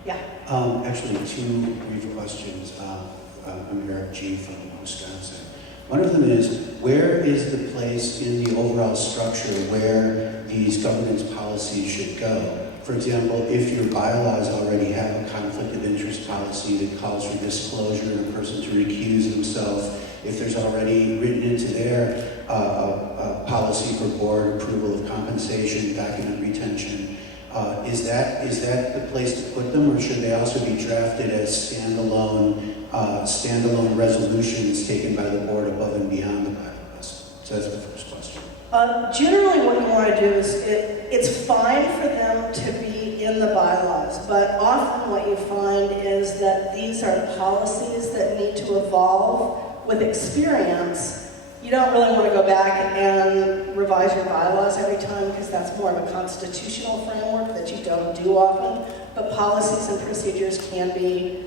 Yeah? Actually, two brief questions. I'm Eric G. from Wisconsin. One of them is, where is the place in the overall structure where these governance policies should go? For example, if your bylaws already have a conflict of interest policy that calls for disclosure and a person to recuse himself, if there's already written into their policy for board approval of compensation, document retention, is that the place to put them, or should they also be drafted as standalone resolutions taken by the board above and beyond the bylaws? So that's the first question. Generally what you want to do is, it's fine for them to be in the bylaws, but often what you find is that these are policies that need to evolve with experience. You don't really want to go back and revise your bylaws every time, because that's more of a constitutional framework that you don't do often, but policies and procedures can be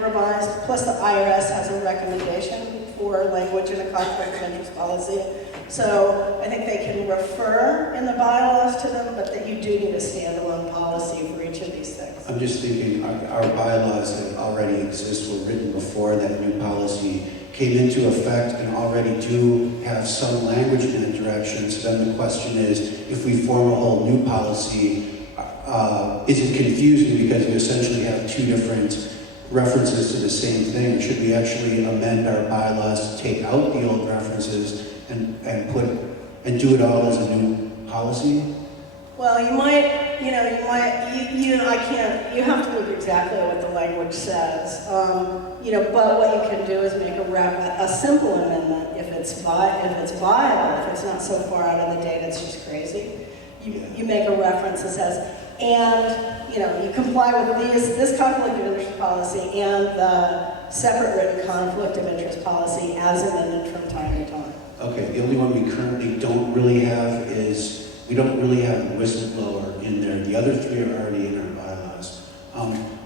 revised. Plus the IRS has a recommendation for language in a conflict of interest policy. So I think they can refer in the bylaws to them, but that you do need a standalone policy for each of these things. I'm just thinking our bylaws that already exist were written before that new policy came into effect and already do have some language in that direction. So then the question is, if we form a whole new policy, is it confusing because we essentially have two different references to the same thing? Should we actually amend our bylaws to take out the old references and do it all as a new policy? Well, you have to look exactly at what the language says. But what you can do is make a simple amendment if it's viable, if it's not so far out of the date it's just crazy. You make a reference that says, and you comply with this conflict of interest policy and the separate written conflict of interest policy as amended from time to time. Okay, the only one we currently don't really have is, we don't really have a whistleblower in there. The other three are already in our bylaws.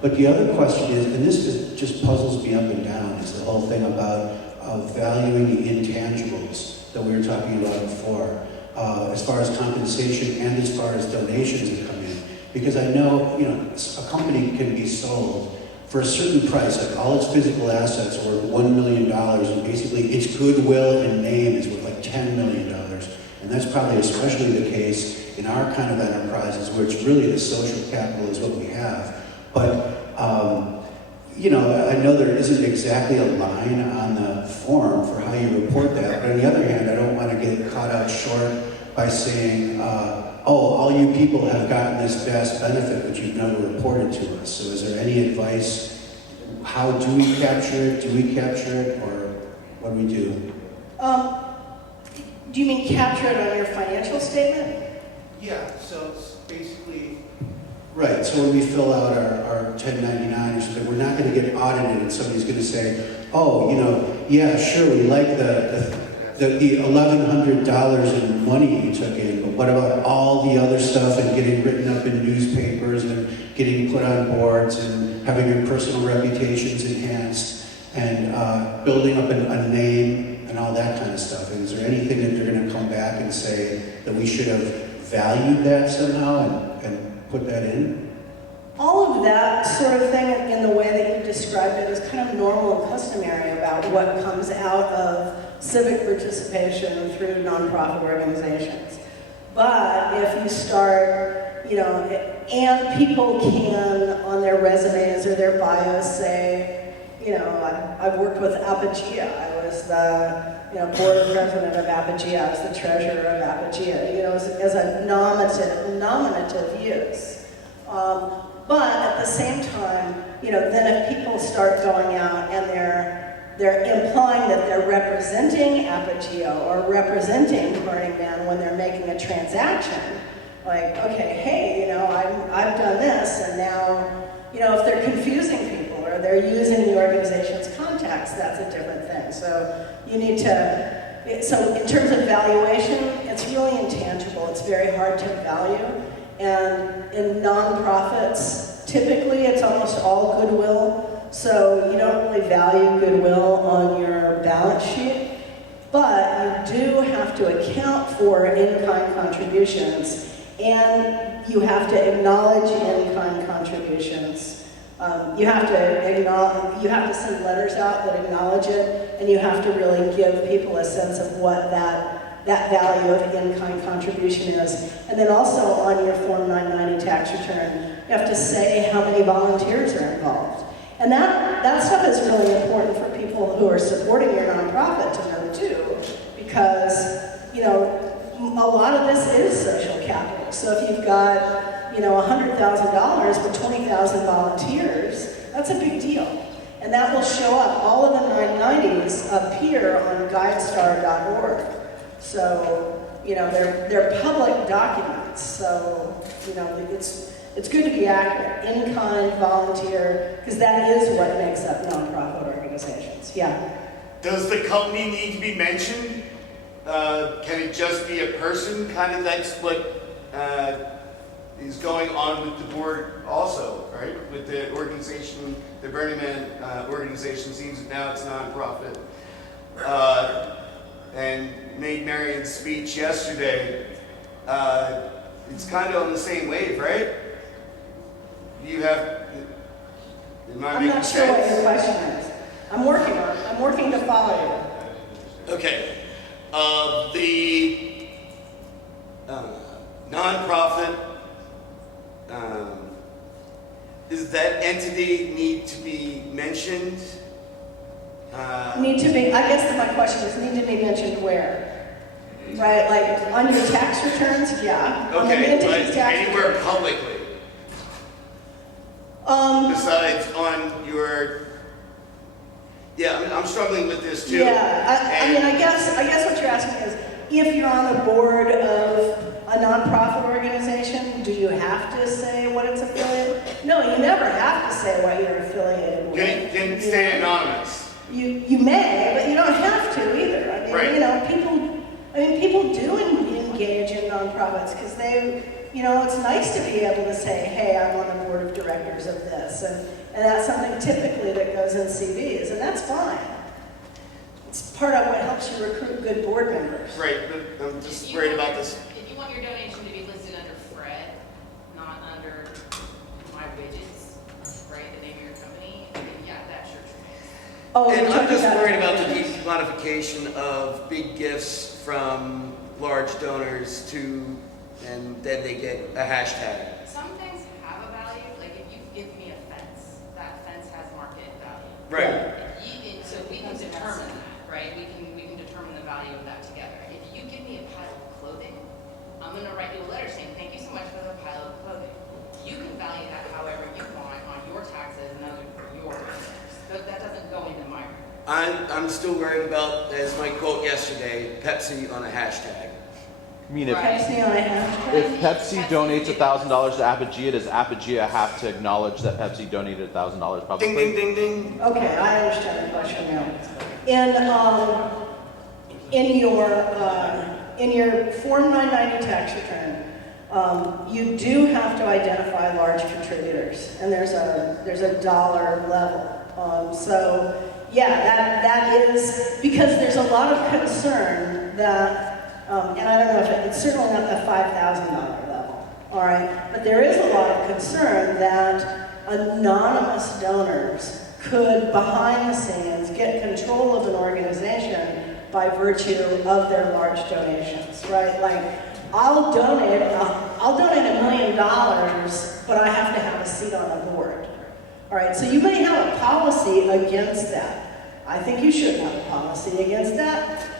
But the other question is, and this just puzzles me up and down, is the whole thing about valuing the intangibles that we were talking about before, as far as compensation and as far as donations that come in. Because I know, a company can be sold for a certain price, like all its physical assets are worth $1 million, and basically its goodwill and name is worth like $10 million. And that's probably especially the case in our kind of enterprises, where it's really the social capital is what we have. But, I know there isn't exactly a line on the form for how you report that, but on the other hand, I don't want to get caught out short by saying, all you people have gotten this vast benefit, but you've never reported to us. So is there any advice? How do we capture it? Do we capture it? Or what do we do? Do you mean capture it on your financial statement? Yeah, so it's basically. Right, so when we fill out our 1099 or something, we're not going to get audited and somebody's going to say, oh, you know, yeah, sure, we like the $1,100 in money you took in, but what about all the other stuff and getting written up in newspapers and getting put on boards and having your personal reputations enhanced and building up a name and all that kind of stuff? And is there anything that they're going to come back and say that we should have valued that somehow and put that in? All of that sort of thing in the way that you described it is kind of normal and customary about what comes out of civic participation through nonprofit organizations. But if you start, you know, and people can on their resumes or their bios say, you know, I've worked with Apogaea. I was the board president of Apogaea. I was the treasurer of Apogaea. You know, as a nominative use. But at the same time, you know, then if people start going out and they're implying that they're representing Apogaea or representing Burning Man when they're making a transaction, like, okay, hey, you know, I've done this, and now, you know, if they're confusing people or they're using the organization's contacts, that's a different thing. So you need to, so in terms of valuation, it's really intangible. It's very hard to value. And in nonprofits, typically it's almost all goodwill. So you don't really value goodwill on your balance sheet. But you do have to account for in-kind contributions, and you have to acknowledge in-kind contributions. You have to send letters out that acknowledge it, and you have to really give people a sense of what that value of in-kind contribution is. And then also on your Form 990 tax return, you have to say how many volunteers are involved. And that stuff is really important for people who are supporting your nonprofit to know too, because, you know, a lot of this is social capital. So if you've got, you know, $100,000 for 20,000 volunteers, that's a big deal. And that will show up. All of the 990s appear on guidestar.org. So, you know, they're public documents. So, you know, it's good to be accurate. In-kind, volunteer, because that is what makes up nonprofit organizations. Yeah. Does the company need to be mentioned? Can it just be a person? Kind of that's what is going on with the board also, right? With the organization, the Burning Man organization seems that now it's nonprofit. And made Marion's speech yesterday. It's kind of on the same wave, right? You have, I'm not sure what your question is. I'm working to follow you. Okay. The nonprofit, does that entity need to be mentioned? Need to be, I guess my question is, need to be mentioned where? Right, like on your tax returns, yeah. Okay, but anywhere publicly? Besides on your, yeah, I'm struggling with this too. Yeah, I mean, I guess what you're asking is, if you're on the board of a nonprofit organization, do you have to say what it's affiliated? No, you never have to say what you're affiliated with. Can it stay anonymous? You may, but you don't have to either. I mean, right. You know, people do engage in nonprofits because they, you know, it's nice to be able to say, hey, I'm on the board of directors of this, and that's something typically that goes in CVs, and that's fine. It's part of what helps you recruit good board members. Right, but I'm just worried about this. If you want your donation to be listed under Fred, not under My Widgets, right, the name of your company, then yeah, that sure makes. Oh, and I'm just worried about the decommodification of big gifts from large donors to, and then they get a hashtag. Some things have a value, like if you give me a fence, that fence has market value. Right. So we can determine that, right? We can determine the value of that together. If you give me a pile of clothing, I'm going to write you a letter saying, thank you so much for the pile of clothing. You can value that however you want on your taxes and those are your returns. But that doesn't go into my returns. I'm still worried about, as my quote yesterday, Pepsi on a hashtag. I mean, if Pepsi on a hashtag? if Pepsi donates $1,000 to Apogea, does Apogea have to acknowledge that Pepsi donated $1,000 publicly? Ding, ding, ding, ding. Okay, I understand the question now. In your Form 990 tax return, you do have to identify large contributors, and there's a dollar level. So yeah, that is because there's a lot of concern that. And I don't know if it's certainly not the $5,000 level, all right? But there is a lot of concern that anonymous donors could, behind the scenes, get control of an organization by virtue of their large donations, right? Like, I'll donate $1 million, but I have to have a seat on the board, all right? So you may have a policy against that. I think you should have a policy against that.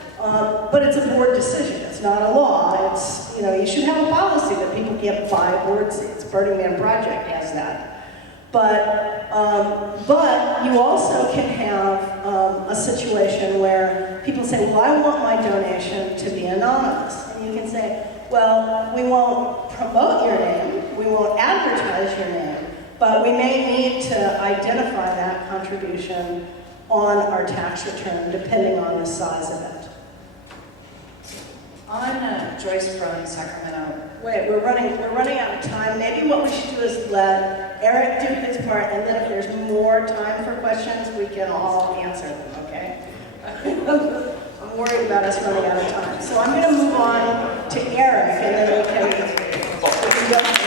But it's a board decision. It's not a law. It's, you should have a policy that people can't buy board seats. Burning Man Project has that. But you also can have a situation where people say, well, I want my donation to be anonymous. And you can say, well, we won't promote your name, we won't advertise your name, but we may need to identify that contribution on our tax return, depending on the size of it. I'm Joyce from Sacramento. Wait, we're running out of time. Maybe what we should do is let Eric do his part, and then if there's more time for questions, we can all answer them, okay? I'm worried about us running out of time. So I'm going to move on to Eric, and then we can go.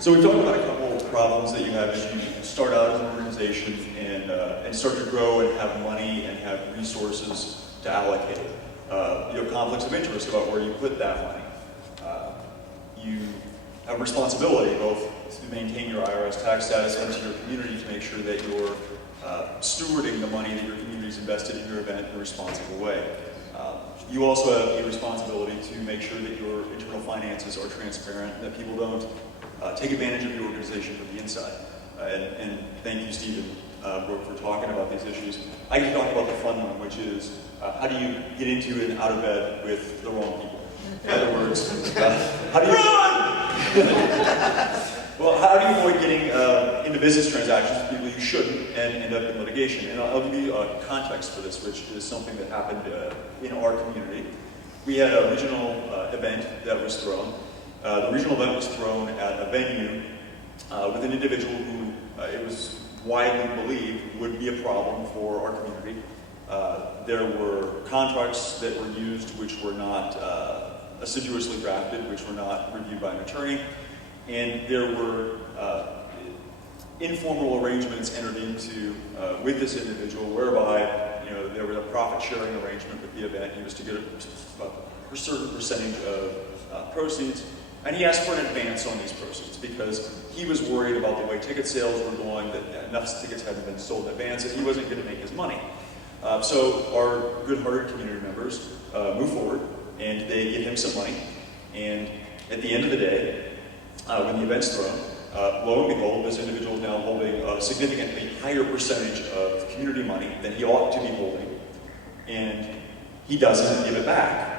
So we've talked about a couple of problems that you have as you start out as an organization and start to grow and have money and have resources to allocate. You have conflicts of interest about where you put that money. You have responsibility both to maintain your IRS tax status and to your community to make sure that you're stewarding the money that your community's invested in your event in a responsible way. You also have a responsibility to make sure that your internal finances are transparent, that people don't take advantage of your organization from the inside. And thank you, Stephen Brooke, for talking about these issues. I can talk about the fun one, which is how do you get into and out of bed with the wrong people? In other words, how do you... Well, how do you avoid getting into business transactions with people you shouldn't and end up in litigation? And I'll give you a context for this, which is something that happened in our community. We had a regional event that was thrown. The regional event was thrown at a venue with an individual who it was widely believed would be a problem for our community. There were contracts that were used which were not assiduously drafted, which were not reviewed by an attorney, and there were informal arrangements entered into with this individual whereby there was a profit-sharing arrangement with the event. He was to get a certain percentage of proceeds. And he asked for an advance on these proceeds because he was worried about the way ticket sales were going, that enough tickets hadn't been sold in advance, and he wasn't going to make his money. So our good-hearted community members moved forward, and they give him some money. And at the end of the day, when the event's thrown, lo and behold, this individual is now holding a significantly higher percentage of community money than he ought to be holding, and he doesn't give it back.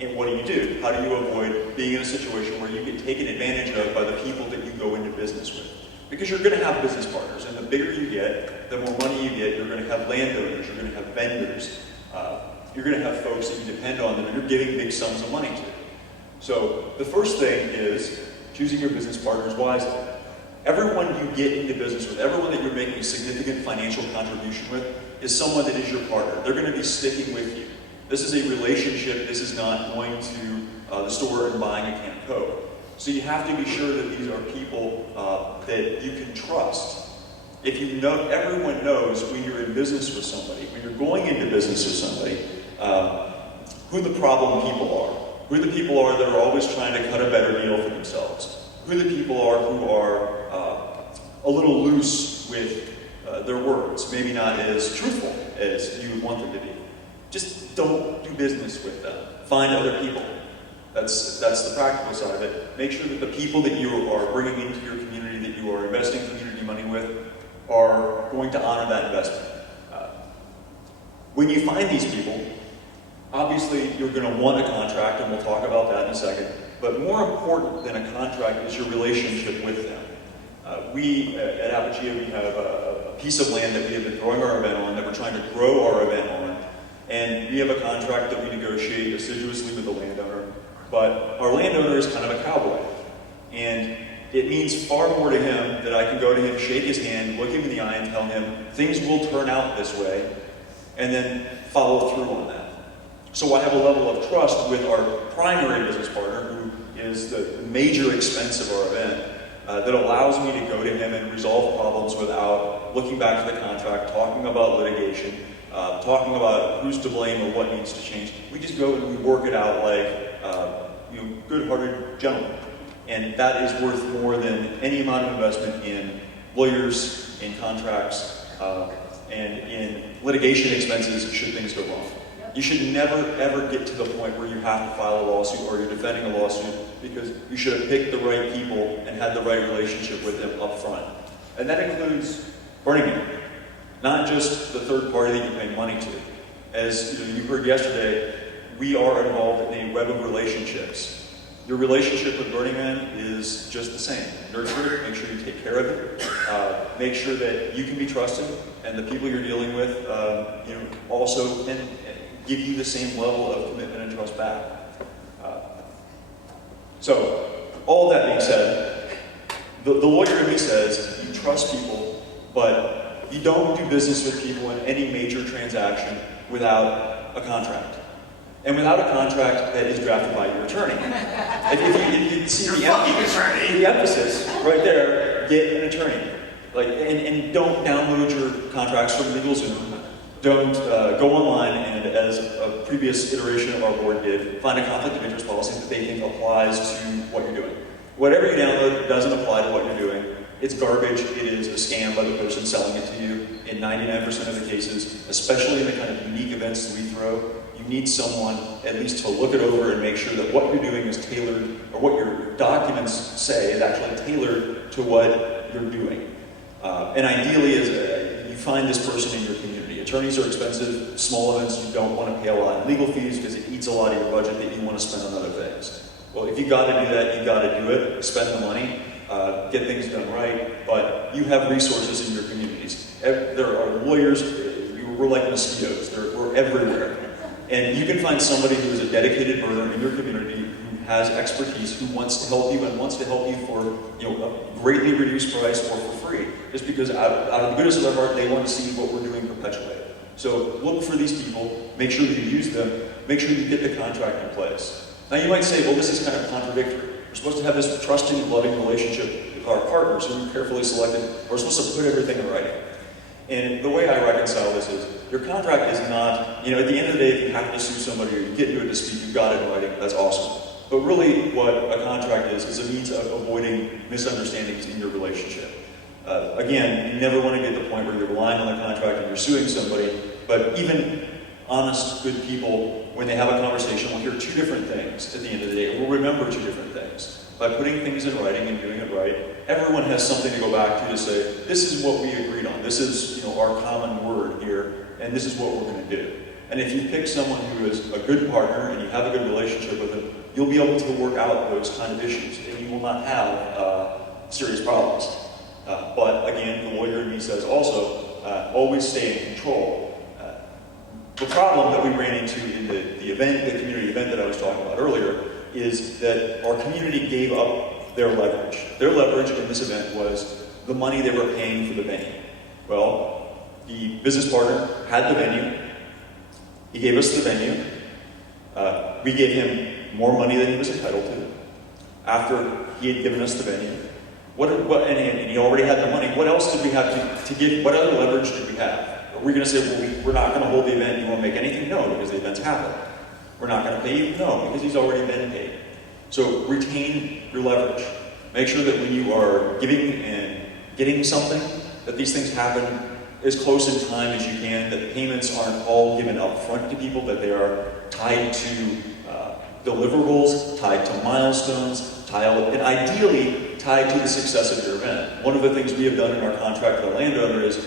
And what do? How do you avoid being in a situation where you get taken advantage of by the people that you go into business with? Because you're going to have business partners, and the bigger you get, the more money you get, you're going to have landowners, you're going to have vendors, you're going to have folks that you depend on that you're giving big sums of money to. So the first thing is choosing your business partners wisely. Everyone you get into business with, everyone that you're making a significant financial contribution with, is someone that is your partner. They're going to be sticking with you. This is a relationship. This is not going to the store and buying a can of Coke. So you have to be sure that these are people that you can trust. If you know, everyone knows when you're in business with somebody, when you're going into business with somebody, who the problem people are, who the people are that are always trying to cut a better deal for themselves, who the people are who are a little loose with their words, maybe not as truthful as you would want them to be. Just don't do business with them. Find other people. That's the practical side of it. Make sure that the people that you are bringing into your community, that you are investing community money with, are going to honor that investment. When you find these people, obviously you're going to want a contract, and we'll talk about that in a second. But more important than a contract is your relationship with them. We at Apogaea, we have a piece of land that we have been throwing our event on, that we're trying to grow our event on, and we have a contract that we negotiate assiduously with the landowner. But our landowner is kind of a cowboy, and it means far more to him that I can go to him, shake his hand, look him in the eye, and tell him things will turn out this way, and then follow through on that. So I have a level of trust with our primary business partner, who is the major expense of our event, that allows me to go to him and resolve problems without looking back to the contract, talking about litigation, talking about who's to blame or what needs to change. We just go and we work it out like good-hearted gentlemen. And that is worth more than any amount of investment in lawyers, in contracts, and in litigation expenses should things go wrong. You should never, ever get to the point where you have to file a lawsuit or you're defending a lawsuit, because you should have picked the right people and had the right relationship with them up front. And that includes Burning Man, not just the third party that you pay money to. As you heard yesterday, we are involved in a web of relationships. Your relationship with Burning Man is just the same. Nurture it, make sure you take care of it, make sure that you can be trusted, and the people you're dealing with also can give you the same level of commitment and trust back. So, all that being said, the lawyer in me says you trust people, but you don't do business with people in any major transaction without a contract. And without a contract that is drafted by your attorney. If you see the emphasis right there, get an attorney. And don't download your contracts from LegalZoom. Don't go online and, as a previous iteration of our board did, find a conflict of interest policy that they think applies to what you're doing. Whatever you download doesn't apply to what you're doing. It's garbage. It is a scam by the person selling it to you. In 99% of the cases, especially in the kind of unique events that we throw, you need someone at least to look it over and make sure that what you're doing is tailored, or what your documents say is actually tailored to what you're doing. And ideally, you find this person in your community. Attorneys are expensive. Small events, you don't want to pay a lot in legal fees because it eats a lot of your budget that you want to spend on other things. Well, if you got to do that, you got to do it. Spend the money. Get things done right. But you have resources in your communities. There are lawyers. We're like mosquitoes. We're everywhere. And you can find somebody who is a dedicated burner in your community, who has expertise, who wants to help you and wants to help you for a greatly reduced price or for free. Just because out of the goodness of their heart, they want to see what we're doing perpetuate. So look for these people, make sure that you use them, make sure you get the contract in place. Now you might say, well, this is kind of contradictory. We're supposed to have this trusting, loving relationship with our partners who we carefully selected. We're supposed to put everything in writing. And the way I reconcile this is, your contract is not, at the end of the day, if you have to sue somebody or you get into a dispute, you've got it in writing, that's awesome. But really what a contract is a means of avoiding misunderstandings in your relationship. Again, you never want to get to the point where you're relying on the contract and you're suing somebody, but even honest, good people, when they have a conversation, will hear two different things at the end of the day, and will remember two different things. By putting things in writing and doing it right, everyone has something to go back to say, this is what we agreed on, this is our common word here, and this is what we're going to do. And if you pick someone who is a good partner and you have a good relationship with them, you'll be able to work out those kind of issues, and you will not have serious problems. But again, the lawyer in me says also, always stay in control. The problem that we ran into in the community event that I was talking about earlier, is that our community gave up their leverage. Their leverage in this event was the money they were paying for the venue. Well, the business partner had the venue. He gave us the venue. We gave him more money than he was entitled to. after he had given us the venue. And he already had the money. What else did we have to give? What other leverage did we have? Are we going to say, well, we're not going to hold the event, you won't make anything? No, because the event's happened. We're not going to pay you? No, because he's already been paid. So retain your leverage. Make sure that when you are giving and getting something, that these things happen as close in time as you can, that payments aren't all given up front to people, that they are tied to deliverables, tied to milestones, and ideally tied to the success of your event. One of the things we have done in our contract with the landowner is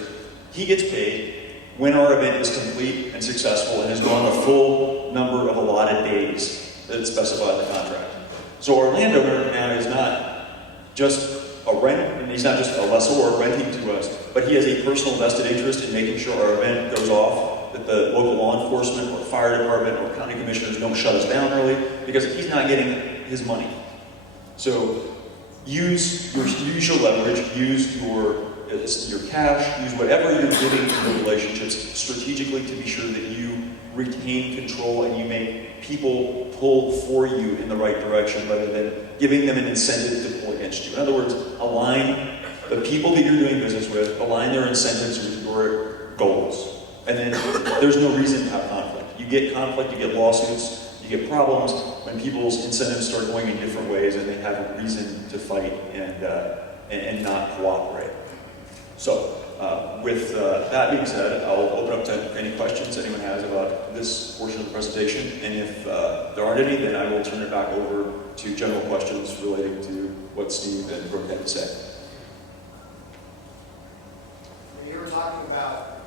he gets paid when our event is complete and successful and has gone the full number of allotted days that is specified in the contract. So our landowner now is not just a rent, and he's not just a lessor renting to us, but he has a personal vested interest in making sure our event goes off, that the local law enforcement or fire department or county commissioners don't shut us down early, because he's not getting his money. So use your leverage, use your cash, use whatever you're giving in the relationships strategically to be sure that you retain control and you make people pull for you in the right direction rather than giving them an incentive to pull against you. In other words, align the people that you're doing business with, align their incentives with your goals. And then there's no reason to have conflict. You get conflict, you get lawsuits, you get problems when people's incentives start going in different ways and they have a reason to fight and not cooperate. So, with that being said, I'll open up to any questions anyone has about this portion of the presentation. And if there aren't any, then I will turn it back over to general questions relating to what Steve and Brooke had to say. You were talking about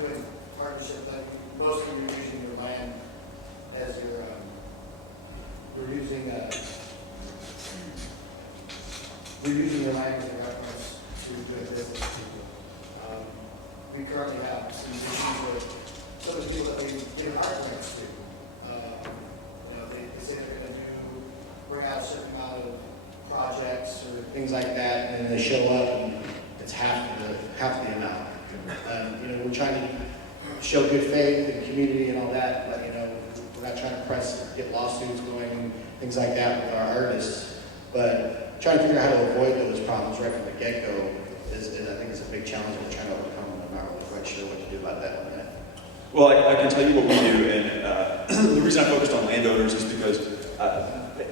doing partnership, like most of you are using your land as your, we're using your land as a reference to doing business. We currently have some issues with some of the people that we've given our grants to. They say they're going to bring out a certain amount of projects or things like that, and then they show up and it's half the amount. We're trying to show good faith and community and all that, but we're not trying to press, get lawsuits going, things like that with our artists. But trying to figure out how to avoid those problems right from the get-go is I think, is a big challenge that we're trying to overcome. I'm not really quite sure what to do about that one yet. Well, I can tell you what we do, and the reason I focused on landowners is because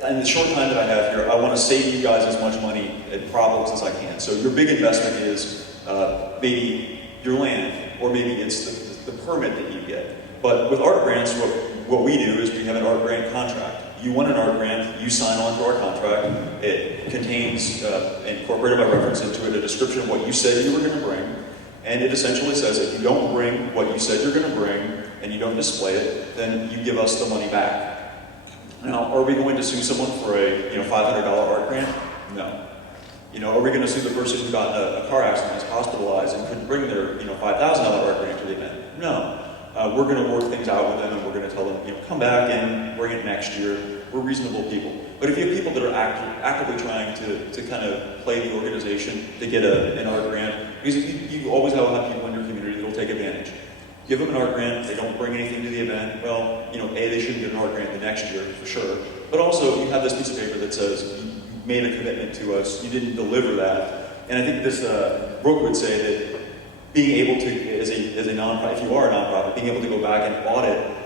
in the short time that I have here, I want to save you guys as much money and problems as I can. So your big investment is maybe your land, or maybe it's the permit that you get. But with art grants, what we do is we have an art grant contract. You want an art grant, you sign on to our contract. It contains, incorporated by reference into it, a description of what you said you were going to bring. And it essentially says if you don't bring what you said you're going to bring, and you don't display it, then you give us the money back. Now, are we going to sue someone for a $500 art grant? No. Are we going to sue the person who got in a car accident, is hospitalized, and couldn't bring their $5,000 art grant to the event? No. We're going to work things out with them, and we're going to tell them, come back and bring it next year. We're reasonable people. But if you have people that are actively trying to kind of play the organization to get an art grant, because you always have people in your community that will take advantage. Give them an art grant, they don't bring anything to the event, well, they shouldn't get an art grant the next year, for sure. But also, you have this piece of paper that says, you made a commitment to us, you didn't deliver that. And I think this, Brooke would say that being able to, as a nonprofit, if you are a nonprofit, being able to go back and audit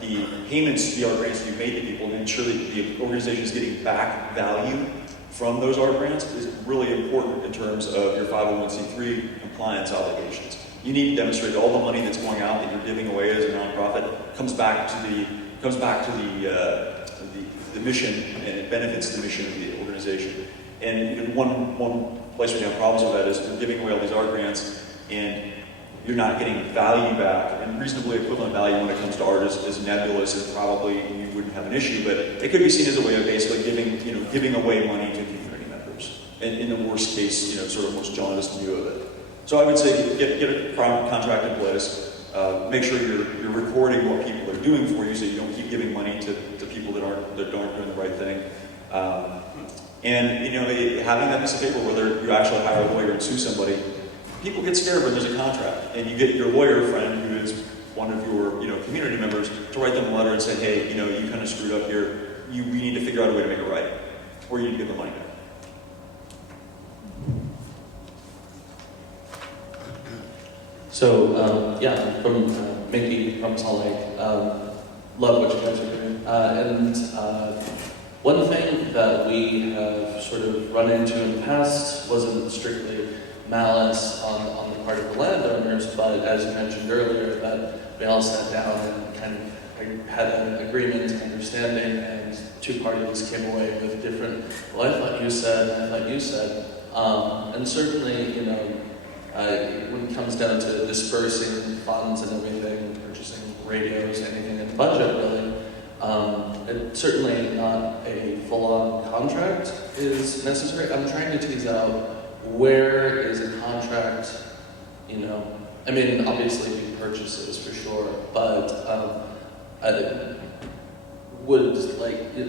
the payments, the art grants you've made to people, and ensure that the organization is getting back value from those art grants is really important in terms of your 501c3 compliance obligations. You need to demonstrate that all the money that's going out that you're giving away as a nonprofit comes back to the mission, and it benefits the mission of the organization. And one place where you have problems with that is you're giving away all these art grants and you're not getting value back, and reasonably equivalent value when it comes to art is nebulous, and probably you wouldn't have an issue, but it could be seen as a way of basically giving away money to community members, and in the worst case, sort of most jaundiced view of it. So I would say get a contract in place, make sure you're recording what people are doing for you, so you don't keep giving money to people that aren't doing the right thing. And having that piece of paper, whether you actually hire a lawyer and sue somebody, people get scared when there's a contract, and you get your lawyer friend, who is one of your community members, to write them a letter and say, hey, you kind of screwed up here. We need to figure out a way to make it right. or you need to get the money back. So, yeah, I'm from Mickey, from Salt Lake. Love what you guys are doing. One thing that we have sort of run into in the past wasn't strictly malice on the part of the landowners, but as you mentioned earlier, that we all sat down and kind of had an agreement and understanding, and two parties came away with different, well, I thought you said, and I thought you said. And certainly, you know, when it comes down to dispersing funds and everything, purchasing radios, anything in the budget really, it's certainly not a full-on contract is necessary. I'm trying to tease out where is a contract, you know, I mean, obviously big purchases for sure, but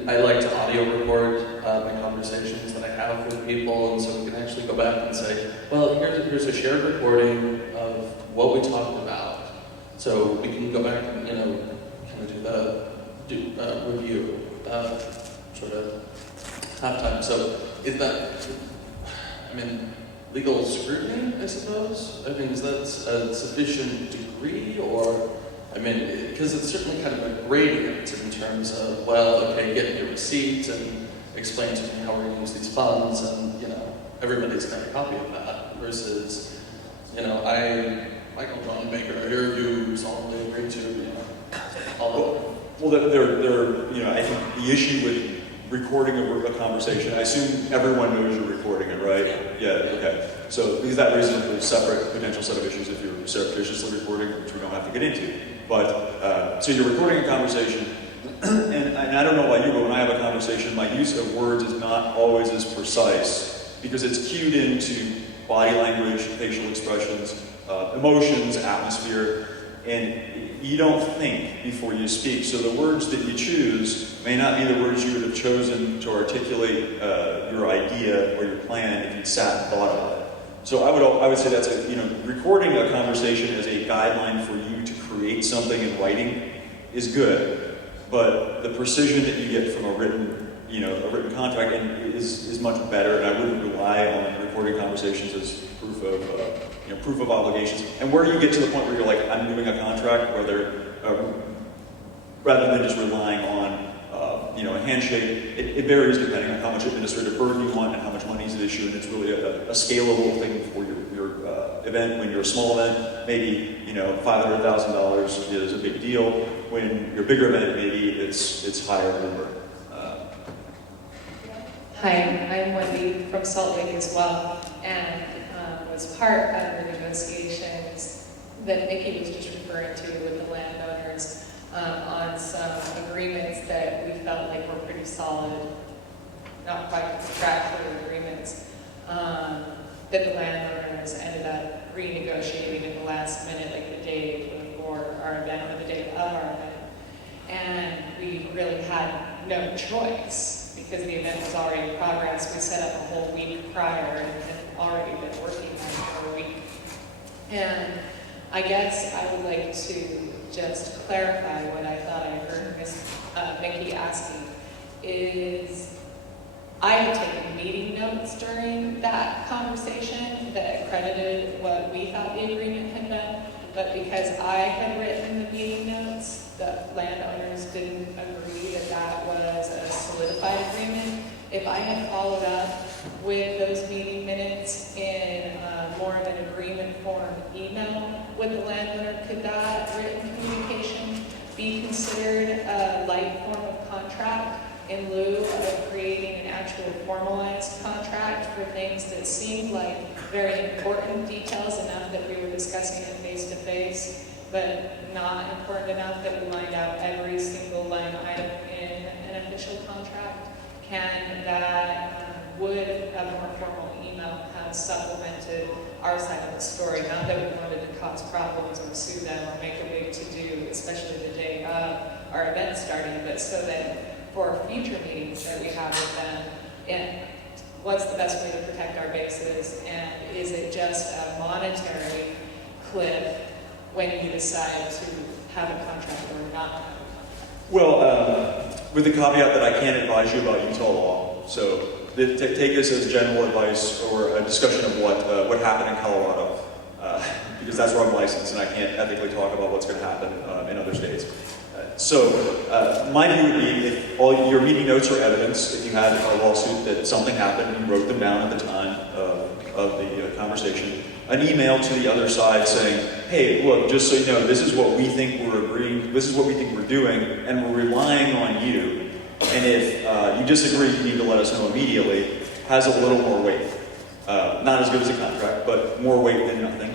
I like to audio record my conversations that I have with people, and so we can actually go back and say, well, here's a shared recording of what we talked about. So we can go back and, you know, kind of do review sort of halftime. So is that, I mean, legal scrutiny, I suppose? I mean, is that a sufficient degree, or, I mean, because it's certainly kind of a gradient in terms of, well, okay, get me a receipt and explain to me how we're going to use these funds, and, you know, everybody's got a copy of that, versus, you know, Michael John Baker, I hear you solemnly agree to, you know, all of it. Well, you know, I think the issue with recording a conversation, I assume everyone knows you're recording it, right? Yeah, okay. So, because that raises a separate potential set of issues if you're surreptitiously recording, which we don't have to get into. But, so you're recording a conversation, and I don't know about you, but when I have a conversation, my use of words is not always as precise, because it's cued into body language, facial expressions, emotions, atmosphere, and you don't think before you speak. So the words that you choose may not be the words you would have chosen to articulate your idea or your plan if you'd sat and thought about it. So I would say that's recording a conversation as a guideline for you to create something in writing is good, but the precision that you get from a written contract is much better, and I wouldn't rely on recording conversations as proof of obligations. And where you get to the point where you're like, I'm doing a contract, rather than just relying on a handshake, it varies depending on how much administrative burden you want and how much money is at issue, and it's really a scalable thing for your event. When you're a small event, maybe $500,000 is a big deal. When you're a bigger event, maybe it's higher number. Hi, I'm Wendy from Salt Lake as well, and was part of the negotiations that Nikki was just referring to with the landowners on some agreements that we felt like were pretty solid, not quite contractual agreements, that the landowners ended up renegotiating in the last minute, like the day before our event or the day of our event. And we really had no choice because the event was already in progress. We set up a whole week prior and had already been working on it for a week. And I guess I would like to just clarify what I thought I heard Nikki asking is I had taken meeting notes during that conversation that accredited what we thought the agreement had been, but because I had written the meeting notes, the landowners didn't agree that that was a solidified agreement. If I had followed up with those meeting minutes in more of an agreement form email with the landowner, could that written communication be considered a light form of contract in lieu of creating an actual formalized contract for things that seemed like very important details enough that we were discussing it face-to-face, but not important enough that we lined out every single line item in an official contract? Can that, would a more formal email have supplemented our side of the story? Not that we wanted to cause problems or sue them or make a big to-do, especially the day of our event starting, but so that for future meetings that we have with them, and what's the best way to protect our bases, and is it just a monetary cliff when you decide to have a contract or not have a contract? Well, with the caveat that I can't advise you about Utah law, So take this as general advice or a discussion of what happened in Colorado, because that's where I'm licensed and I can't ethically talk about what's going to happen in other states. So my view would be if all your meeting notes are evidence, if you had a lawsuit that something happened, you wrote them down at the time of the conversation, an email to the other side saying, hey, look, just so you know, this is what we think we're agreeing, this is what we think we're doing, and we're relying on you. And if you disagree, you need to let us know immediately, has a little more weight. Not as good as a contract, but more weight than nothing.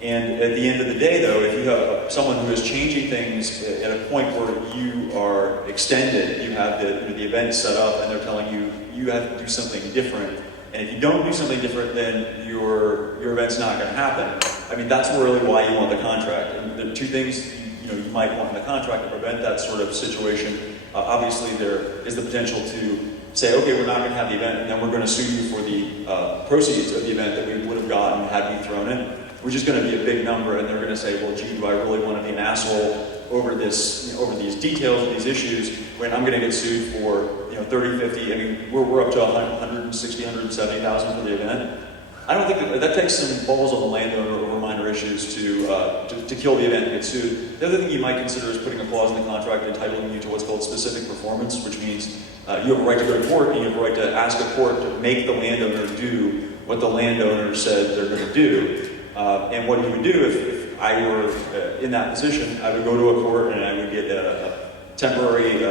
And at the end of the day, though, if you have someone who is changing things at a point where you are extended, you have the event set up and they're telling you you have to do something different, and if you don't do something different, then your event's not going to happen. I mean, that's really why you want the contract. And there are two things you might want in the contract to prevent that sort of situation. Obviously, there is the potential to say, okay, we're not going to have the event, and then we're going to sue you for the proceeds of the event that we would have gotten had you thrown in, which is going to be a big number, and they're going to say, well, gee, do I really want to be an asshole over this, over these details of these issues when I'm going to get sued for 30, 50, I mean, we're up to 160, 170,000 for the event. I don't think that takes some balls on the landowner over minor issues to kill the event and get sued. The other thing you might consider is putting a clause in the contract entitling you to what's called specific performance, which means you have a right to go to court and you have a right to ask a court to make the landowner do what the landowner said they're going to do. And what you would do if I were in that position, I would go to a court and I would get a temporary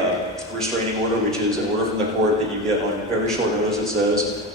restraining order, which is an order from the court that you get on very short notice that says,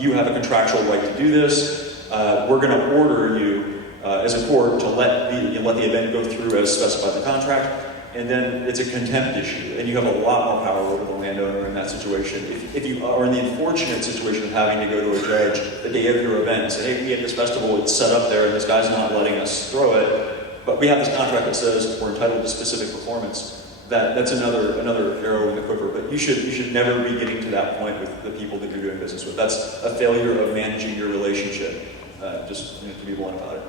you have a contractual right to do this. We're going to order you as a court to let the event go through as specified in the contract. And then it's a contempt issue, and you have a lot more power over the landowner in that situation. If you are in the unfortunate situation of having to go to a judge the day of your event and say, hey, we have this festival, it's set up there, and this guy's not letting us throw it, but we have this contract that says we're entitled to specific performance, that's another arrow in the quiver. But you should never be getting to that point with the people that you're doing business with. That's a failure of managing your relationship, just to be blunt about it.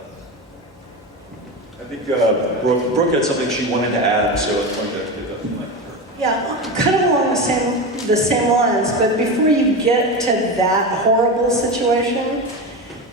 I think Brooke had something she wanted to add, so I'm going to give that mic. Yeah, kind of along the same lines, but before you get to that horrible situation,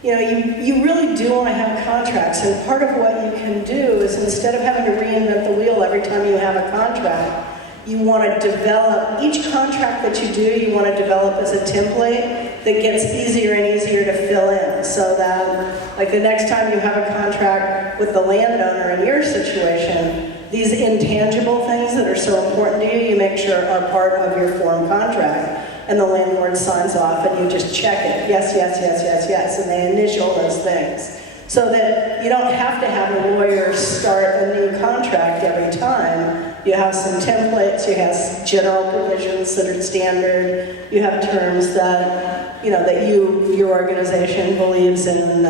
you really do want to have contracts, and part of what you can do is instead of having to reinvent the wheel every time you have a contract, you want to develop, each contract that you do, you want to develop as a template that gets easier and easier to fill in, so that like the next time you have a contract with the landowner in your situation, these intangible things that are so important to you, you make sure are part of your form contract. And the landlord signs off and you just check it. Yes, yes, yes, yes, yes. And they initial those things. So that you don't have to have a lawyer start a new contract every time. You have some templates, you have general provisions that are standard, you have terms that, that your organization believes in,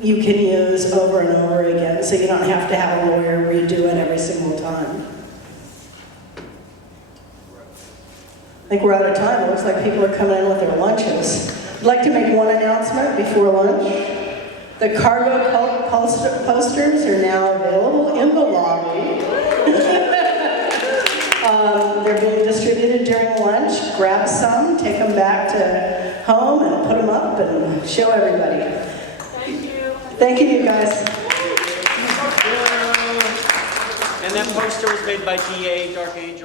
you can use over and over again. So you don't have to have a lawyer redo it every single time. I think we're out of time. It looks like people are coming in with their lunches. I'd like to make one announcement before lunch. The cargo posters are now available in the lobby. They're being distributed during lunch. Grab some, take them back to home, and put them up and show everybody. Thank you. Thank you, you guys. And that poster was made by DA Dark Angel.